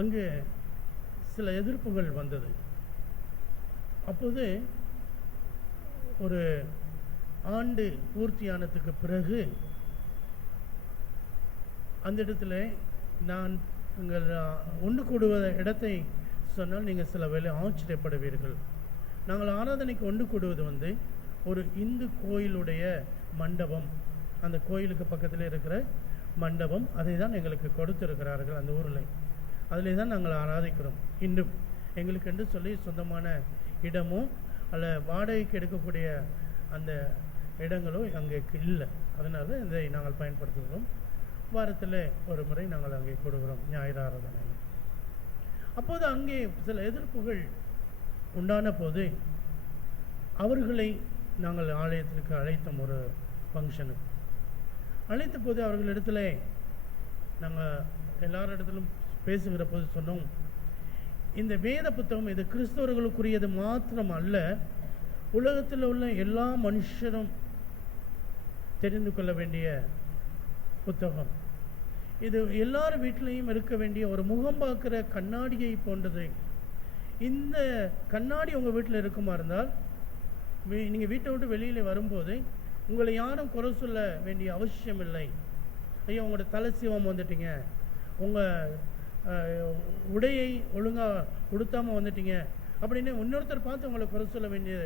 அங்கு சில எதிர்ப்புகள் வந்தது. அப்போது ஒரு ஆண்டு பூர்த்தியானதுக்கு பிறகு அந்த இடத்துல நான் எங்கள் ஒன்று கூடுவ இடத்தை சொன்னால் நீங்கள் சில வேளை ஆச்சரியப்படுவீர்கள். நாங்கள் ஆராதனைக்கு ஒன்று கூடுவது ஒரு இந்து கோயிலுடைய மண்டபம், அந்த கோயிலுக்கு பக்கத்தில் இருக்கிற மண்டபம், அதை தான் எங்களுக்கு கொடுத்திருக்கிறார்கள் அந்த ஊரில். அதிலே தான் நாங்கள் ஆராதிக்கிறோம். இன்னும் எங்களுக்கு என்று சொல்லி சொந்தமான இடமோ அல்ல வாடகைக்கு எடுக்கக்கூடிய அந்த இடங்களோ அங்கே இல்லை. அதனால் இதை நாங்கள் பயன்படுத்துகிறோம். வாரத்தில் ஒரு முறை நாங்கள் அங்கே கொடுக்கிறோம் ஞாயிறு ஆராதனை. அப்போது அங்கே சில எதிர்ப்புகள் உண்டான போது அவர்களை நாங்கள் ஆலயத்திற்கு அழைத்தோம். ஒரு ஃபங்க்ஷனுக்கு அழைத்த போது அவர்களிடத்தில் நாங்கள் எல்லாரிடத்திலும் பேசுகிற போது சொன்னோம், இந்த வேத புத்தகம் இது கிறிஸ்தவர்களுக்குரியது மாத்திரம் அல்ல, உலகத்தில் உள்ள எல்லா மனுஷரும் தெரிந்து கொள்ள வேண்டிய புத்தகம். இது எல்லார் வீட்டிலையும் இருக்க வேண்டிய ஒரு முகம் பார்க்குற கண்ணாடியை போன்றது. இந்த கண்ணாடி உங்கள் வீட்டில் இருக்குமா இருந்தால் நீங்கள் வீட்டை விட்டு வெளியில் வரும்போது உங்களை யாரும் குறை சொல்ல வேண்டிய அவசியம் இல்லை. ஐயோ உங்களோட தலை சீவம் வந்துட்டீங்க, உங்கள் உடையை ஒழுங்காக உடுத்தாமல் வந்துட்டீங்க அப்படின்னு இன்னொருத்தர் பார்த்து உங்களை குறை சொல்ல வேண்டிய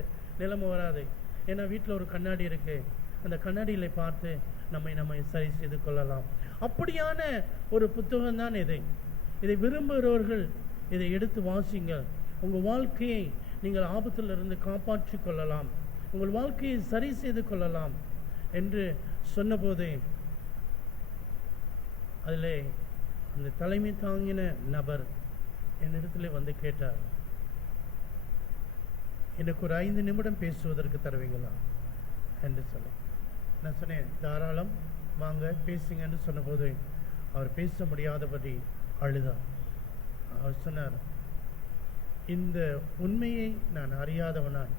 நிலைமை வராது. ஏன்னா வீட்டில் ஒரு கண்ணாடி இருக்குது, அந்த கண்ணாடியில் பார்த்து நம்மை சரி செய்து கொள்ளலாம். அப்படியான ஒரு புத்தகம் தான் இது. இதை விரும்புகிறவர்கள் இதை எடுத்து வாசிங்க. உங்கள் வாழ்க்கையை நீங்கள் ஆபத்திலிருந்து காப்பாற்றி கொள்ளலாம், உங்கள் வாழ்க்கையை சரி செய்து கொள்ளலாம் என்று சொன்னபோது அதில் அந்த தலைமை தாங்கின நபர் என்னிடத்துல வந்து கேட்டார், எனக்கு ஒரு 5 நிமிடம் பேசுவதற்கு தருவீங்களா என்று சொல்ல. நான் சொன்னேன், தாராளம் வாங்க பேசுங்கன்னு சொன்னபோது அவர் பேச முடியாதபடி அழுதார். அவர் சொன்னார், இந்த உண்மையை நான் அறியாதவனாய்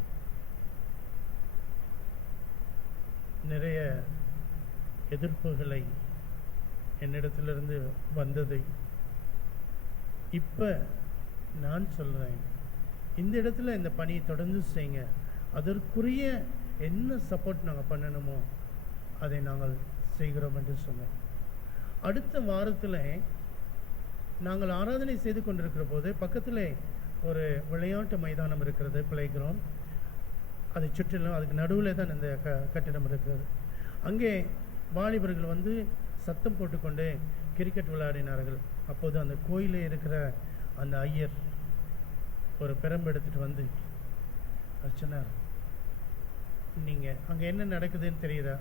நிறைய எதிர்ப்புகளை என்னிடத்திலிருந்து வந்ததை இப்போ நான் சொல்கிறேன், இந்த இடத்துல இந்த பணியை தொடர்ந்து செய்யுங்க, அதற்குரிய என்ன சப்போர்ட் நாங்கள் பண்ணணுமோ அதை நாங்கள் செய்கிறோம் என்று சொன்னோம். அடுத்த வாரத்தில் நாங்கள் ஆராதனை செய்து கொண்டிருக்கிற போது பக்கத்தில் ஒரு விளையாட்டு மைதானம் இருக்கிறது, பிளே கிரவுண்ட். அதை சுற்றிலும் அதுக்கு நடுவில் தான் இந்த கட்டிடம் இருக்கிறது. அங்கே வாலிபர்கள் வந்து சத்தம் போட்டுக்கொண்டு கிரிக்கெட் விளையாடினார்கள். அப்போது அந்த கோயிலில் இருக்கிற அந்த ஐயர் ஒரு பெரம்பு எடுத்துகிட்டு வந்து சொன்னார், நீங்கள் அங்கே என்ன நடக்குதுன்னு தெரியுதா,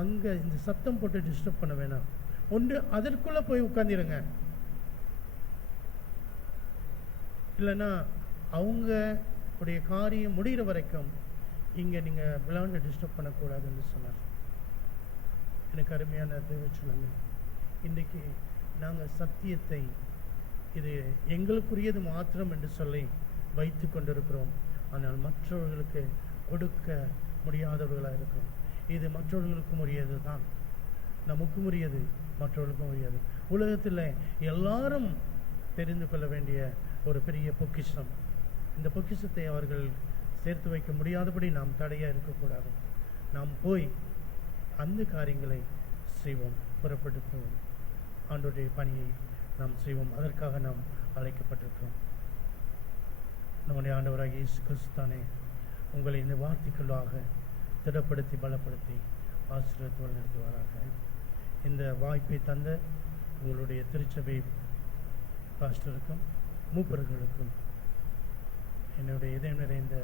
அங்கே இந்த சத்தம் போட்டு டிஸ்டர்ப் பண்ண வேணாம், ஒன்று அதற்குள்ளே போய் உட்காந்துருங்க, இல்லைன்னா அவங்க உடைய காரியம் முடிகிற வரைக்கும் இங்கே நீங்கள் விளையாண்டு டிஸ்டர்ப் பண்ணக்கூடாதுன்னு சொன்னார். எனக்கு அருமையான தேவச்சொல்லுங்க, இன்றைக்கி நாங்கள் சத்தியத்தை இது எங்களுக்குரியது மாத்திரம் என்று சொல்லி வைத்து கொண்டிருக்கிறோம். ஆனால் மற்றவர்களுக்கு கொடுக்க முடியாதவர்களாக இருக்கிறோம். இது மற்றவர்களுக்கும் உரியது தான், நமக்கும் உரியது, மற்றவர்களுக்கும் உரியது. உலகத்தில் எல்லாரும் தெரிந்து கொள்ள வேண்டிய ஒரு பெரிய பொக்கிஷம். இந்த பொக்கிஷத்தை அவர்கள் சேர்த்து வைக்க முடியாதபடி நாம் தடையாக இருக்கக்கூடாது. நாம் போய் அந்த காரியங்களை செய்வோம், புறப்பட்டு போவோம், ஆண்டவருடைய பணியை நாம் செய்வோம். அதற்காக நாம் அழைக்கப்பட்டிருக்கிறோம். நம்முடைய ஆண்டவராகிய இயேசு கிறிஸ்து தானே உங்களை இந்த வார்த்தைக்குள்ளாக திடப்படுத்தி பலப்படுத்தி ஆசீர்வாதத்தோடு நடத்துவாராக. இந்த வாய்ப்பை தந்த உங்களுடைய திருச்சபை பாஸ்டருக்கும் மூப்பர்களுக்கும் என்னுடைய இதயம் நிறைந்த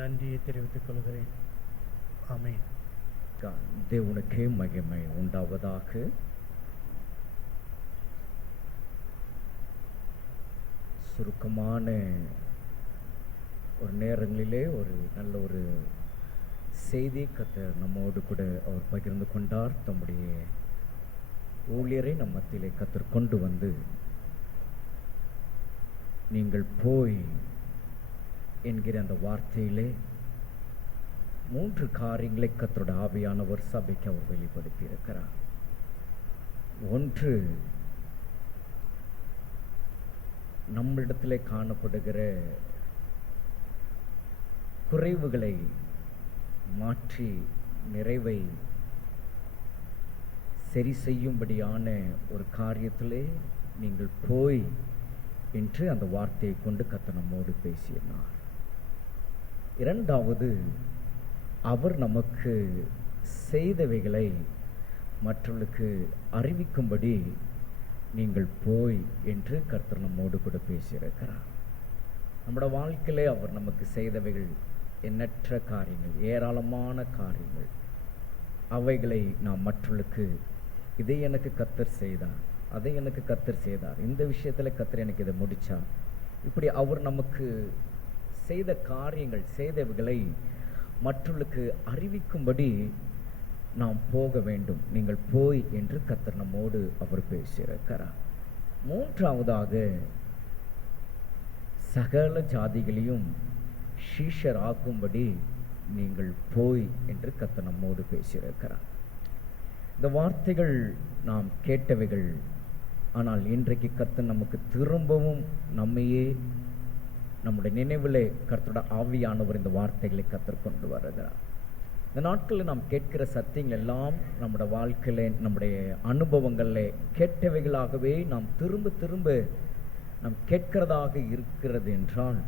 நன்றியை தெரிவித்துக் கொள்கிறேன். ஆமென். தேவனுக்கே மகிமை உண்டாவதாக. சுருக்கமான ஒரு நேரங்களிலே ஒரு நல்ல ஒரு செய்தி கர்த்தர் நம்மோடு கூட அவர் பகிர்ந்து கொண்டார். தம்முடைய ஊழியரை நம் மத்தியிலே கர்த்தர் கொண்டு வந்து, நீங்கள் போய் என்கிற அந்த வார்த்தையிலே 3 காரியங்களை கர்த்தருடைய ஆவியானவர் சபைக்கு அவர் வெளிப்படுத்தி இருக்கிறார். ஒன்று, நம்மிடத்திலே காணப்படுகிற குறைவுகளை மாற்றி நிறைவை சரி செய்யும்படியான ஒரு காரியத்திலே நீங்கள் போய் என்று அந்த வார்த்தையை கொண்டு கர்த்தர் நம்மோடு பேசினார். இரண்டாவது, அவர் நமக்கு செய்தவைகளை மற்றவர்களுக்கு அறிவிக்கும்படி நீங்கள் போய் என்று கர்த்தர் நம்மோடு கூட பேசியிருக்கிறார். நம்முடைய வாழ்க்கையிலே அவர் நமக்கு செய்தவைகள் எண்ணற்ற காரியங்கள், ஏராளமான காரியங்கள். அவைகளை நாம் மற்றவர்களுக்கு, இதை எனக்கு கர்த்தர் செய்தார், அதை எனக்கு கர்த்தர் செய்தார், இந்த விஷயத்தில் கர்த்தர் எனக்கு இதை முடித்தார், இப்படி அவர் நமக்கு செய்த காரியங்கள், செய்தவைகளை மற்றவர்களுக்கு அறிவிக்கும்படி நாம் போக வேண்டும். நீங்கள் போய் என்று கர்த்தர் நம்மோடு அவர் பேசியிருக்கிறார். மூன்றாவதாக, சகல ஜாதிகளையும் சீஷர் ஆக்கும்படி நீங்கள் போய் என்று கர்த்தர் நம்மோடு பேசியிருக்கிறார். இந்த வார்த்தைகள் நாம் கேட்டவைகள், ஆனால் இன்றைக்கு கர்த்தர் நமக்கு திரும்பவும் நம்மையே நம்முடைய நினைவிலே கர்த்தருடைய ஆவியானவர் இந்த வார்த்தைகளை கர்த்தர் கொண்டு வருகிறார். இந்த நாட்களில் நாம் கேட்கிற சத்தியங்கள் எல்லாம் நம்முடைய வாழ்க்கையில, நம்முடைய அனுபவங்களில் கேட்டவைகளாகவே நாம் திரும்ப திரும்ப நாம் கேட்கிறதாக இருக்கிறது என்றால்,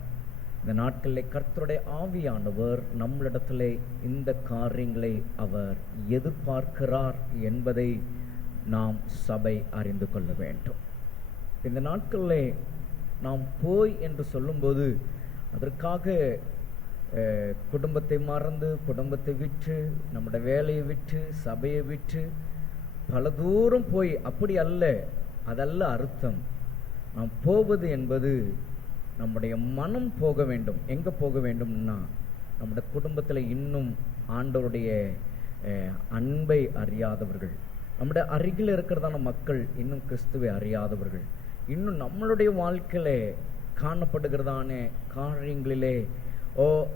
இந்த நாட்களில் கர்த்தருடைய ஆவியானவர் நம்மளிடத்திலே இந்த காரியங்களை அவர் எதிர்பார்க்கிறார் என்பதை நாம் சபை அறிந்து கொள்ள வேண்டும். இந்த நாட்களில் நாம் போய் என்று சொல்லும்போது, அதற்காக குடும்பத்தை மறந்து, குடும்பத்தை விற்று, நம்முடைய வேலையை விற்று, சபையை விற்று பல தூரம் போய், அப்படி அல்ல, அதல்ல அர்த்தம். நாம் போவது என்பது நம்முடைய மனம் போக வேண்டும். எங்கே போக வேண்டும்னா, நம்முடைய குடும்பத்தில் இன்னும் ஆண்டவருடைய அன்பை அறியாதவர்கள், நம்முடைய அருகில் இருக்கிறதான மக்கள் இன்னும் கிறிஸ்துவை அறியாதவர்கள், இன்னும் நம்மளுடைய வாழ்க்கையிலே காணப்படுகிறதான காரியங்களிலே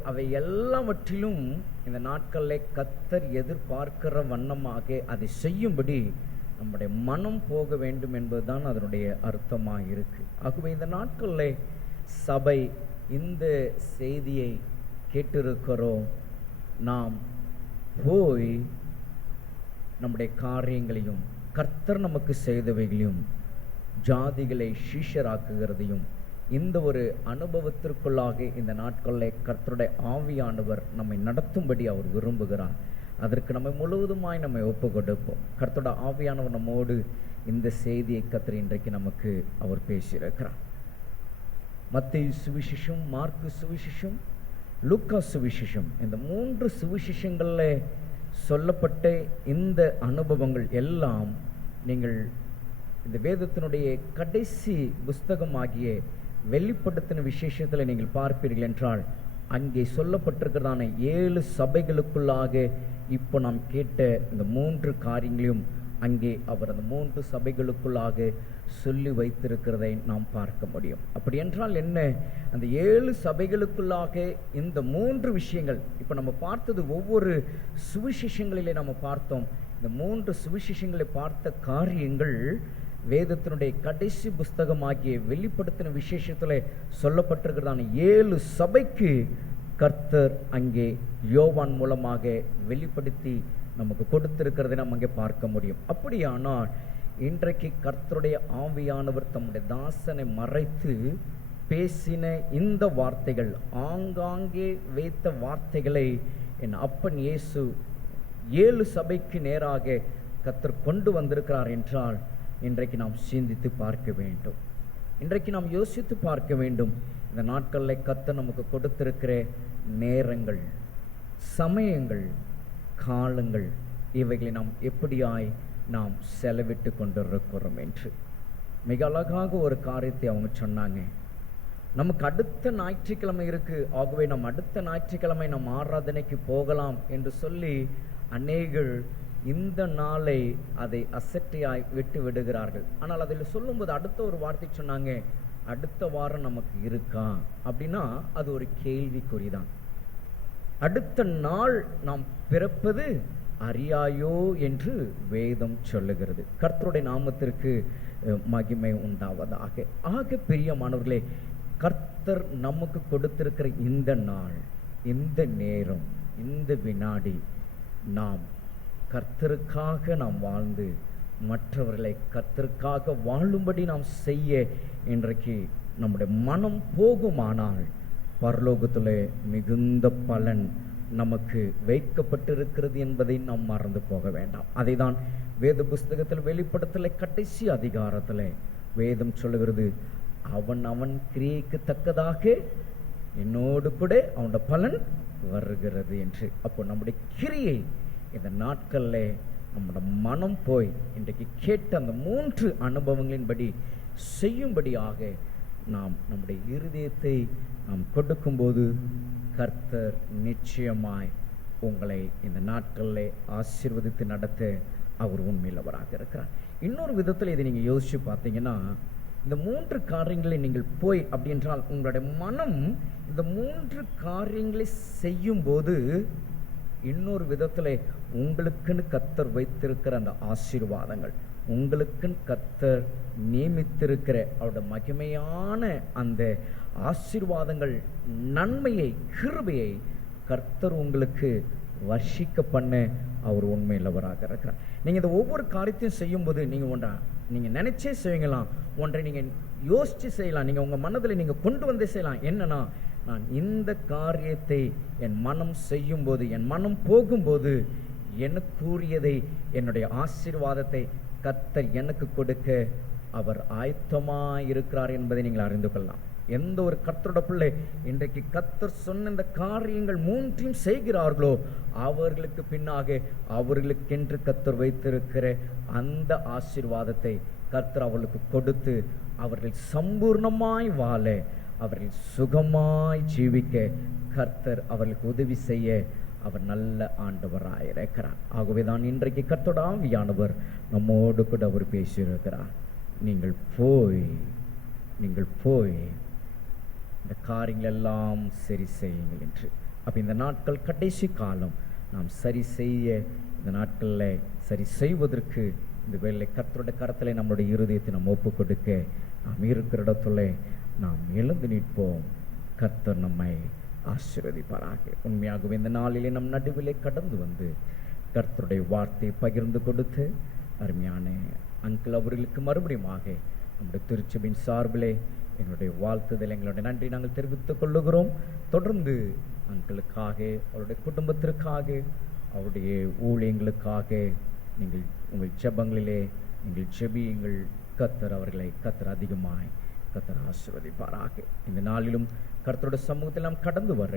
அவை எல்லாவற்றிலும் இந்த நாட்களில் கர்த்தர் எதிர்பார்க்கிற வண்ணமாக அதை செய்யும்படி நம்முடைய மனம் போக வேண்டும் என்பதுதான் அதனுடைய அர்த்தமாக இருக்கு. ஆகவே இந்த நாட்களில் சபை இந்த செய்தியை கேட்டிருக்கிறோம். நாம் போய் நம்முடைய காரியங்களையும் கர்த்தர் நமக்கு செய்தவைகளையும் ஜாதிகளை சீஷராக்குகிறதையும் இந்த ஒரு அனுபவத்திற்குள்ளாக இந்த நாட்களில் கர்த்தருடைய ஆவியானவர் நம்மை நடத்தும்படி அவர் விரும்புகிறார். அதற்கு நம்ம முழுவதுமாய் நம்மை ஒப்பு கொடுப்போம். கர்த்தருடைய ஆவியானவர் நம்மோடு இந்த செய்தியை கர்த்தர் இன்றைக்கு நமக்கு அவர் பேசியிருக்கிறார். மத்தேயு சுவிசேஷம், மார்க்கு சுவிசேஷம், லூக்கா சுவிசேஷம், இந்த 3 சுவிசேஷங்களில் சொல்லப்பட்ட இந்த அனுபவங்கள் எல்லாம் நீங்கள் இந்த வேதத்தினுடைய கடைசி புஸ்தகமாகிய வெளிப்படுத்தின விசேஷத்தில் நீங்கள் பார்ப்பீர்கள் என்றால், அங்கே சொல்லப்பட்டிருக்கிறதான 7 சபைகளுக்குள்ளாக இப்போ நாம் கேட்ட இந்த 3 காரியங்களையும் அங்கே அவர் அந்த 3 சபைகளுக்குள்ளாக சொல்லி வைத்திருக்கிறதை நாம் பார்க்க முடியும். அப்படி என்றால் என்ன? அந்த 7 சபைகளுக்குள்ளாக இந்த 3 விஷயங்கள், இப்போ நம்ம பார்த்தது ஒவ்வொரு சுவிசேஷங்களிலே நம்ம பார்த்தோம். இந்த 3 சுவிசேஷங்களை பார்த்த காரியங்கள் வேதத்தினுடைய கடைசி புஸ்தகமாகிய வெளிப்படுத்தின விசேஷத்தில் சொல்லப்பட்டிருக்கிறதான 7 சபைக்கு கர்த்தர் அங்கே யோவான் மூலமாக வெளிப்படுத்தி நமக்கு கொடுத்திருக்கிறதை நாம் அங்கே பார்க்க முடியும். அப்படியானால் இன்றைக்கு கர்த்தருடைய ஆவியானவர் தம்முடைய தாசனை மறைத்து பேசின இந்த வார்த்தைகள், ஆங்காங்கே வைத்த வார்த்தைகளை என் அப்பன் இயேசு 7 சபைக்கு நேராக கர்த்தர் கொண்டு வந்திருக்கிறார் என்றால், இன்றைக்கு நாம் சிந்தித்து பார்க்க வேண்டும். இன்றைக்கு நாம் யோசித்து பார்க்க வேண்டும். இந்த நாட்களில் கர்த்தர் நமக்கு கொடுத்திருக்கிற நேரங்கள், சமயங்கள், காலங்கள், இவைகளை நாம் எப்படியாய் நாம் செலவிட்டு கொண்டிருக்கிறோம் என்று மிக அழகாக ஒரு காரியத்தை அவங்க சொன்னாங்க. நமக்கு அடுத்த ஞாயிற்றுக்கிழமை இருக்கு, ஆகவே நம் அடுத்த ஞாயிற்றுக்கிழமை நம் ஆராதனைக்கு போகலாம் என்று சொல்லி அநேகர் இந்த நாளை அதை அசட்டையாய் விட்டு விடுகிறார்கள். ஆனால் அதில் சொல்லும்போது அடுத்த ஒரு வார்த்தை சொன்னாங்க, அடுத்த வாரம் நமக்கு இருக்கா அப்படின்னா அது ஒரு கேள்விக்குறிதான். அடுத்த நாள் நாம் பிறப்பது அறியாயோ என்று வேதம் சொல்லுகிறது. கர்த்தருடைய நாமத்திற்கு மகிமை உண்டாவதாக. ஆக பிரியமானவர்களே, கர்த்தர் நமக்கு கொடுத்திருக்கிற இந்த நாள், இந்த நேரம், இந்த வினாடி நாம் கர்த்தருக்காக நாம் வாழ்ந்து மற்றவர்களை கர்த்தருக்காக வாழும்படி நாம் செய்ய இன்றைக்கு நம்முடைய மனம் போகுமானால் பரலோகத்தில் மிகுந்த பலன் நமக்கு வைக்கப்பட்டிருக்கிறது என்பதை நாம் மறந்து போக வேண்டாம். அதை தான் வேத புஸ்தகத்தில் வெளிப்படுத்தலை கடைசி அதிகாரத்தில் வேதம் சொல்லுகிறது, அவன் அவன் கிரியைக்கு தக்கதாக என்னோடு கூட அவனோட பலன் வருகிறது என்று. அப்போ நம்முடைய கிரியை இந்த நாட்களில் நம்முடைய மனம் போய் இன்றைக்கு கேட்ட அந்த 3 அனுபவங்களின்படி செய்யும்படியாக நாம் நம்முடைய இருதயத்தை நாம் கொடுக்கும்போது கர்த்தர் நிச்சயமாய் உங்களை இந்த நாட்களில் ஆசீர்வதித்து நடத்த அவர் உண்மையிலவராக இருக்கிறார். இன்னொரு விதத்தில் இதை நீங்கள் யோசிச்சு பார்த்தீங்கன்னா, இந்த 3 காரியங்களை நீங்கள் போய் அப்படி என்றால் உங்களுடைய மனம் இந்த 3 காரியங்களை செய்யும் போது இன்னொரு விதத்தில் உங்களுக்குன்னு கர்த்தர் வைத்திருக்கிற அந்த ஆசீர்வாதங்கள், உங்களுக்குன்னு கர்த்தர் நியமித்திருக்கிற அவருடைய மகிமையான அந்த ஆசீர்வாதங்கள், நன்மையை, கிருபையை கர்த்தர் உங்களுக்கு வர்ஷிக்க பண்ண அவர் உண்மையிலவராக இருக்கிறார். நீங்கள் இந்த ஒவ்வொரு காரியத்தையும் செய்யும்போது நீங்கள் நினைச்சே செய்வீங்களாம், ஒன்றை நீங்கள் யோசித்து செய்யலாம், நீங்கள் உங்கள் மனதில் நீங்கள் கொண்டு வந்து செய்யலாம். என்னன்னா, நான் இந்த காரியத்தை என் மனம் செய்யும்போது, என் மனம் போகும்போது எனக்குரியதை, என்னுடைய ஆசீர்வாதத்தை கர்த்தர் எனக்கு கொடுக்க அவர் ஆயத்தமாக இருக்கிறார் என்பதை நீங்கள் அறிந்து கொள்ளலாம். எந்த ஒரு கர்த்தரோட பிள்ளை இன்றைக்கு கர்த்தர் சொன்ன இந்த காரியங்கள் 3ஐயும் செய்கிறார்களோ அவர்களுக்கு பின்னாக அவர்களுக்கென்று கர்த்தர் வைத்திருக்கிற அந்த ஆசீர்வாதத்தை கர்த்தர் அவர்களுக்கு கொடுத்து அவர்கள் சம்பூர்ணமாய் வாழ, அவர்கள் சுகமாய் ஜீவிக்க கர்த்தர் அவர்களுக்கு உதவி செய்ய அவர் நல்ல ஆண்டவராயிருக்கிறார். ஆகவே தான் இன்றைக்கு கர்த்தரோட ஆவியானவர் நம்மோடு கூட அவர் பேசியிருக்கிறார். நீங்கள் போய் இந்த காரியங்கள் எல்லாம் சரி செய்யுங்கள் என்று. அப்போ இந்த நாட்கள் கடைசி காலம், நாம் சரி செய்ய, இந்த நாட்களில் சரி செய்வதற்கு இந்த வேலை கர்த்தருடைய கரத்தில் நம்மளுடைய இருதயத்தை நாம் ஒப்பு கொடுக்க, நாம் இருக்கிற இடத்துல நாம் எழுந்து நிற்போம். கர்த்தர் நம்மை ஆசீர்வதிப்பாராக. உண்மையாகவே இந்த நாளிலே நம் நடுவிலே கடந்து வந்து கர்த்தருடைய வார்த்தையை பகிர்ந்து கொடுத்து அருமையான அங்கிள் அவர்களுக்கு மறுபடியுமாக நம்முடைய திருச்சபையின் சார்பிலே எங்களுடைய வாழ்த்துதல், எங்களுடைய நன்றி நாங்கள் தெரிவித்துக் கொள்ளுகிறோம். தொடர்ந்து அங்கிளுக்காக, அவருடைய குடும்பத்திற்காக, அவருடைய ஊழியங்களுக்காக நீங்கள் உங்கள் ஜெபங்களிலே நீங்கள் ஜெபியுங்கள். கர்த்தர் அவர்களை அதிகமாய் கர்த்தர் ஆசீர்வதிப்பாராக. இந்த நாளிலும் கர்த்தருடைய சமூகத்தில் நாம் கடந்து வர,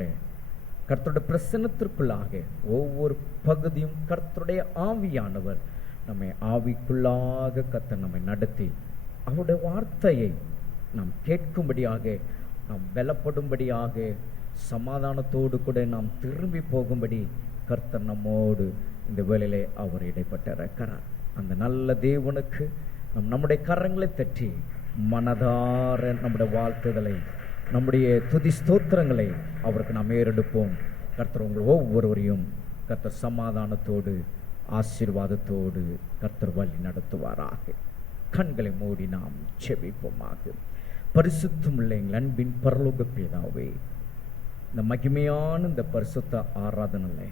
கர்த்தருடைய பிரசன்னத்திற்குள்ளாக ஒவ்வொரு பகுதியும் கர்த்தருடைய ஆவியானவர் நம்மை ஆவிக்குள்ளாக கர்த்தர் நம்மை நடத்தி அவருடைய வார்த்தையை நாம் கேட்கும்படியாக, நாம் பலப்படும்படியாக, சமாதானத்தோடு கூட நாம் திரும்பி போகும்படி கர்த்தர் நம்மோடு இந்த வேளையிலே அவர் இடைப்பட்டிருக்கிறார். அந்த நல்ல தேவனுக்கு நம்முடைய கரங்களை தட்டி மனதார நம்முடைய வாழ்த்துதலை, நம்முடைய துதி ஸ்தோத்திரங்களை அவருக்கு நாம் ஏறெடுப்போம். கர்த்தர் உங்கள் ஒவ்வொருவரையும் கர்த்தர் சமாதானத்தோடு ஆசீர்வாதத்தோடு கர்த்தர் வழி நடத்துவாராக. கண்களை மூடி நாம் செபிப்போமாக. பரிசுத்தமுள்ள எங்கள் அன்பின் பரலோக பிதாவே, இந்த மகிமையான இந்த பரிசுத்த ஆராதனையிலே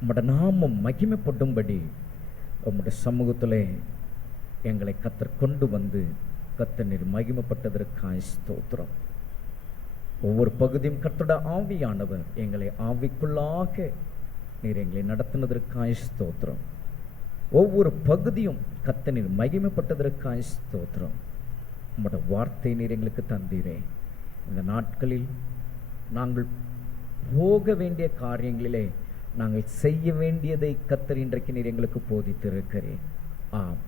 உம்முடைய நாமம் மகிமைப்படும்படி உம்முடைய சமூகத்திலே எங்களை கர்த்தர் கொண்டு வந்து கர்த்தர் நீர் மகிமைப்பட்டதற்காக ஸ்தோத்திரம். ஒவ்வொரு பகுதியும் கர்த்தருடைய ஆவியானவர் எங்களை ஆவிக்குள்ளாக நீர் எங்களை நடத்தினதற்காக ஸ்தோத்திரம். ஒவ்வொரு பகுதியும் கர்த்தர் நீர் மகிமைப்பட்டதற்காக ஸ்தோத்திரம். உம்முடைய வார்த்தை நீர் எங்களுக்கு தந்தீரே. இந்த நாட்களில் நாங்கள் போக வேண்டிய காரியங்களிலே நாங்கள் செய்ய வேண்டியதை கர்த்தர் இன்றைக்கு நீர் எங்களுக்கு போதித்திருக்கிறேன். ஆம்,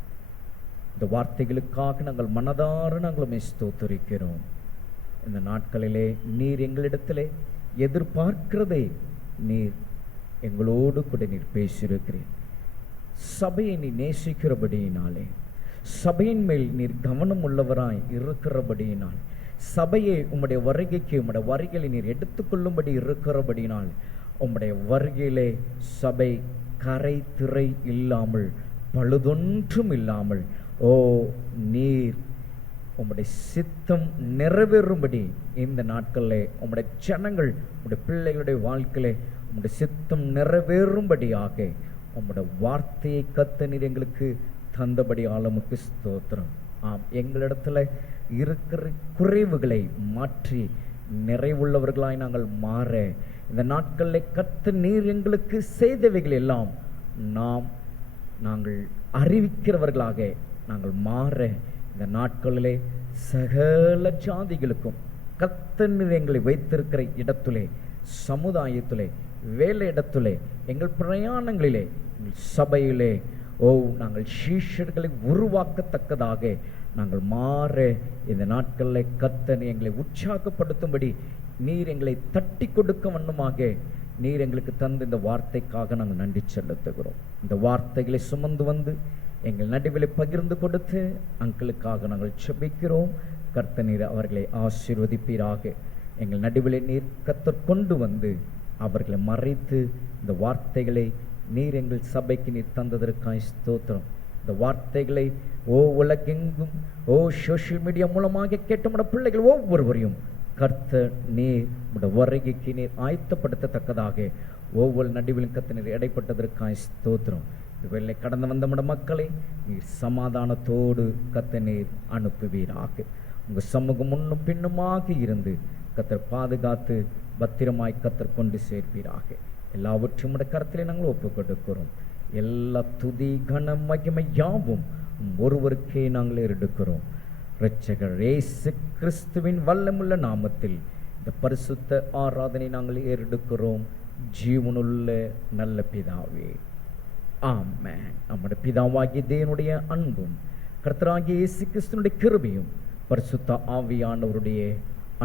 இந்த வார்த்தைகளுக்காக நாங்கள் மனதார நாங்கள் ஸ்தோத்திரிக்கிறோம். இந்த நாட்களிலே நீர் எங்களிடத்திலே எதிர்பார்க்கிறதை நீர் எங்களோடு கூட நீர் பேசியிருக்கிறீர். சபையை நீ நேசிக்கிறபடியினாலே, சபையின் மேல் நீர் கவனம் உள்ளவராய் இருக்கிறபடியினால், சபையை உம்முடைய வருகைக்கு உம்முடைய வருகையை நீர் எடுத்துக்கொள்ளும்படி இருக்கிறபடினால், உம்முடைய வருகையிலே சபை கரை திரை இல்லாமல் பழுதொன்றும் இல்லாமல் நீர் உம்முடைய சித்தம் நிறைவேறும்படி இந்த நாட்களிலே உம்முடைய ஜனங்கள் உம்முடைய பிள்ளைகளுடைய வாழ்க்கையிலே உம்முடைய சித்தம் நிறைவேறும்படியாக உம்முடைய வார்த்தையை கத்த நீர் எங்களுக்கு தந்தபடி ஆழமுக்கு ஸ்தோத்திரம். ஆம், எங்களிடத்துல இருக்கிற குறைவுகளை மாற்றி நிறைவுள்ளவர்களாய் நாங்கள் மாற இந்த நாட்களில் கத்த நீர் எங்களுக்கு செய்தவைகள் எல்லாம் நாங்கள் அறிவிக்கிறவர்களாக நாங்கள் மாற இந்த நாட்களிலே சகல ஜாதிகளுக்கும் கத்த நீர் எங்களை வைத்திருக்கிற இடத்திலே, சமுதாயத்திலே, வேலை இடத்திலே, எங்கள் பிரயாணங்களிலே, எங்கள் சபையிலே நாங்கள் சீஷர்களை உருவாக்கத்தக்கதாக நாங்கள் மாற இந்த நாட்களில் கர்த்தர் எங்களை உற்சாகப்படுத்தும்படி நீர் எங்களை தட்டி கொடுக்க வண்ணமாக நீர் எங்களுக்கு தந்த இந்த வார்த்தைக்காக நாங்கள் நன்றி செலுத்துகிறோம். இந்த வார்த்தைகளை சுமந்து வந்து எங்கள் நடுவில் பகிர்ந்து கொடுத்து அங்களுக்காக நாங்கள் செபிக்கிறோம். கர்த்தர் நீர் அவர்களை ஆசீர்வதிப்பீராக. எங்கள் நடுவில் நீர் கர்த்தர் கொண்டு வந்து அவர்களை மறைத்து இந்த வார்த்தைகளை நீர் எங்கள் சபைக்கு நீர் தந்ததற்காய் ஸ்தோத்திரம். இந்த வார்த்தைகளை உலகெங்கும் சோசியல் மீடியா மூலமாக கேட்ட பிள்ளைகள் ஒவ்வொருவரையும் கர்த்தர் நீர் உடைய வருகைக்கு நீர் ஆயத்தப்படுத்தத்தக்கதாக ஒவ்வொரு நடுவிலும் கர்த்தர் நீர் இடைப்பட்டதற்காய் ஸ்தோத்திரம். இவர்களை கடந்து வந்த மக்களை நீர் சமாதானத்தோடு கர்த்தர் நீர் அனுப்புவீராக. உங்கள் சமூகம் முன்னும் பின்னுமாக இருந்து கர்த்தர் பாதுகாத்து பத்திரமாய் கர்த்தர் கொண்டு சேர்ப்பீராக. எல்லாவற்றையும் உடைய கரத்திலே நாங்கள் ஒப்புக் கொடுக்கிறோம். எல்லா துதி கன மகிமை யாவும் ஒருவருக்கே நாங்கள் எடுக்கிறோம். இரட்சகர் இயேசு கிறிஸ்துவின் வல்லமுள்ள நாமத்தில் இந்த பரிசுத்த ஆராதனை நாங்கள் ஏறெடுக்கிறோம். ஜீவனுள்ள நல்ல பிதாவே, ஆமென். நம்முடைய பிதாவாகிய தேவனுடைய அன்பும் கர்த்தராகிய இயேசு கிறிஸ்துவினுடைய கிருபையும் பரிசுத்த ஆவியானவருடைய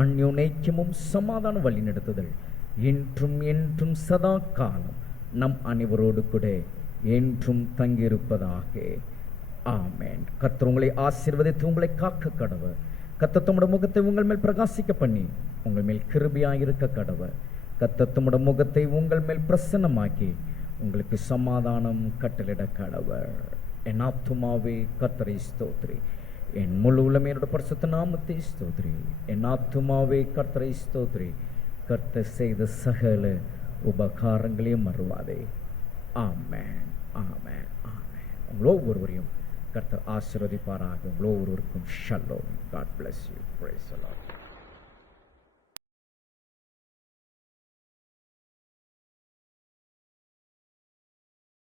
அந்யோன்யமும் சமாதான வழி நடத்துதல் இன்றும் என்றும் சதா காலம் நம் அனைவரோடு கூட என்றும் தங்கியிருப்பதாக. ஆமென். கர்த்தர் உங்களை ஆசீர்வதித்து உங்களை காக்க கடவர். கர்த்தர் தம்முடைய முகத்தை உங்கள் மேல் பிரகாசிக்க பண்ணி உங்கள் மேல் கிருபையாயிருக்க கடவர். கர்த்தர் தம்முடைய முகத்தை உங்கள் மேல் பிரசன்னமாக்கி உங்களுக்கு சமாதானம் கட்டளிட கடவர். என் ஆத்துமாவே கர்த்தரை ஸ்தோத்திரி, என் முழு உள்ளமே என்னோட பரிசுத்த நாமத்தை ஸ்தோத்திரி. என் ஆத்துமாவே கர்த்தரை ஸ்தோத்திரி, கர்த்தர் செய்த சகல உபகாரங்களையும் மறுவாதே. ஆமென், ஆமென், ஆமென். உங்களோ ஒவ்வொருவரையும் கர்த்தர் ஆசீர்வதிப்பாராக. உங்களோ ஒருவருக்கும் shalom. God bless you. Praise the Lord.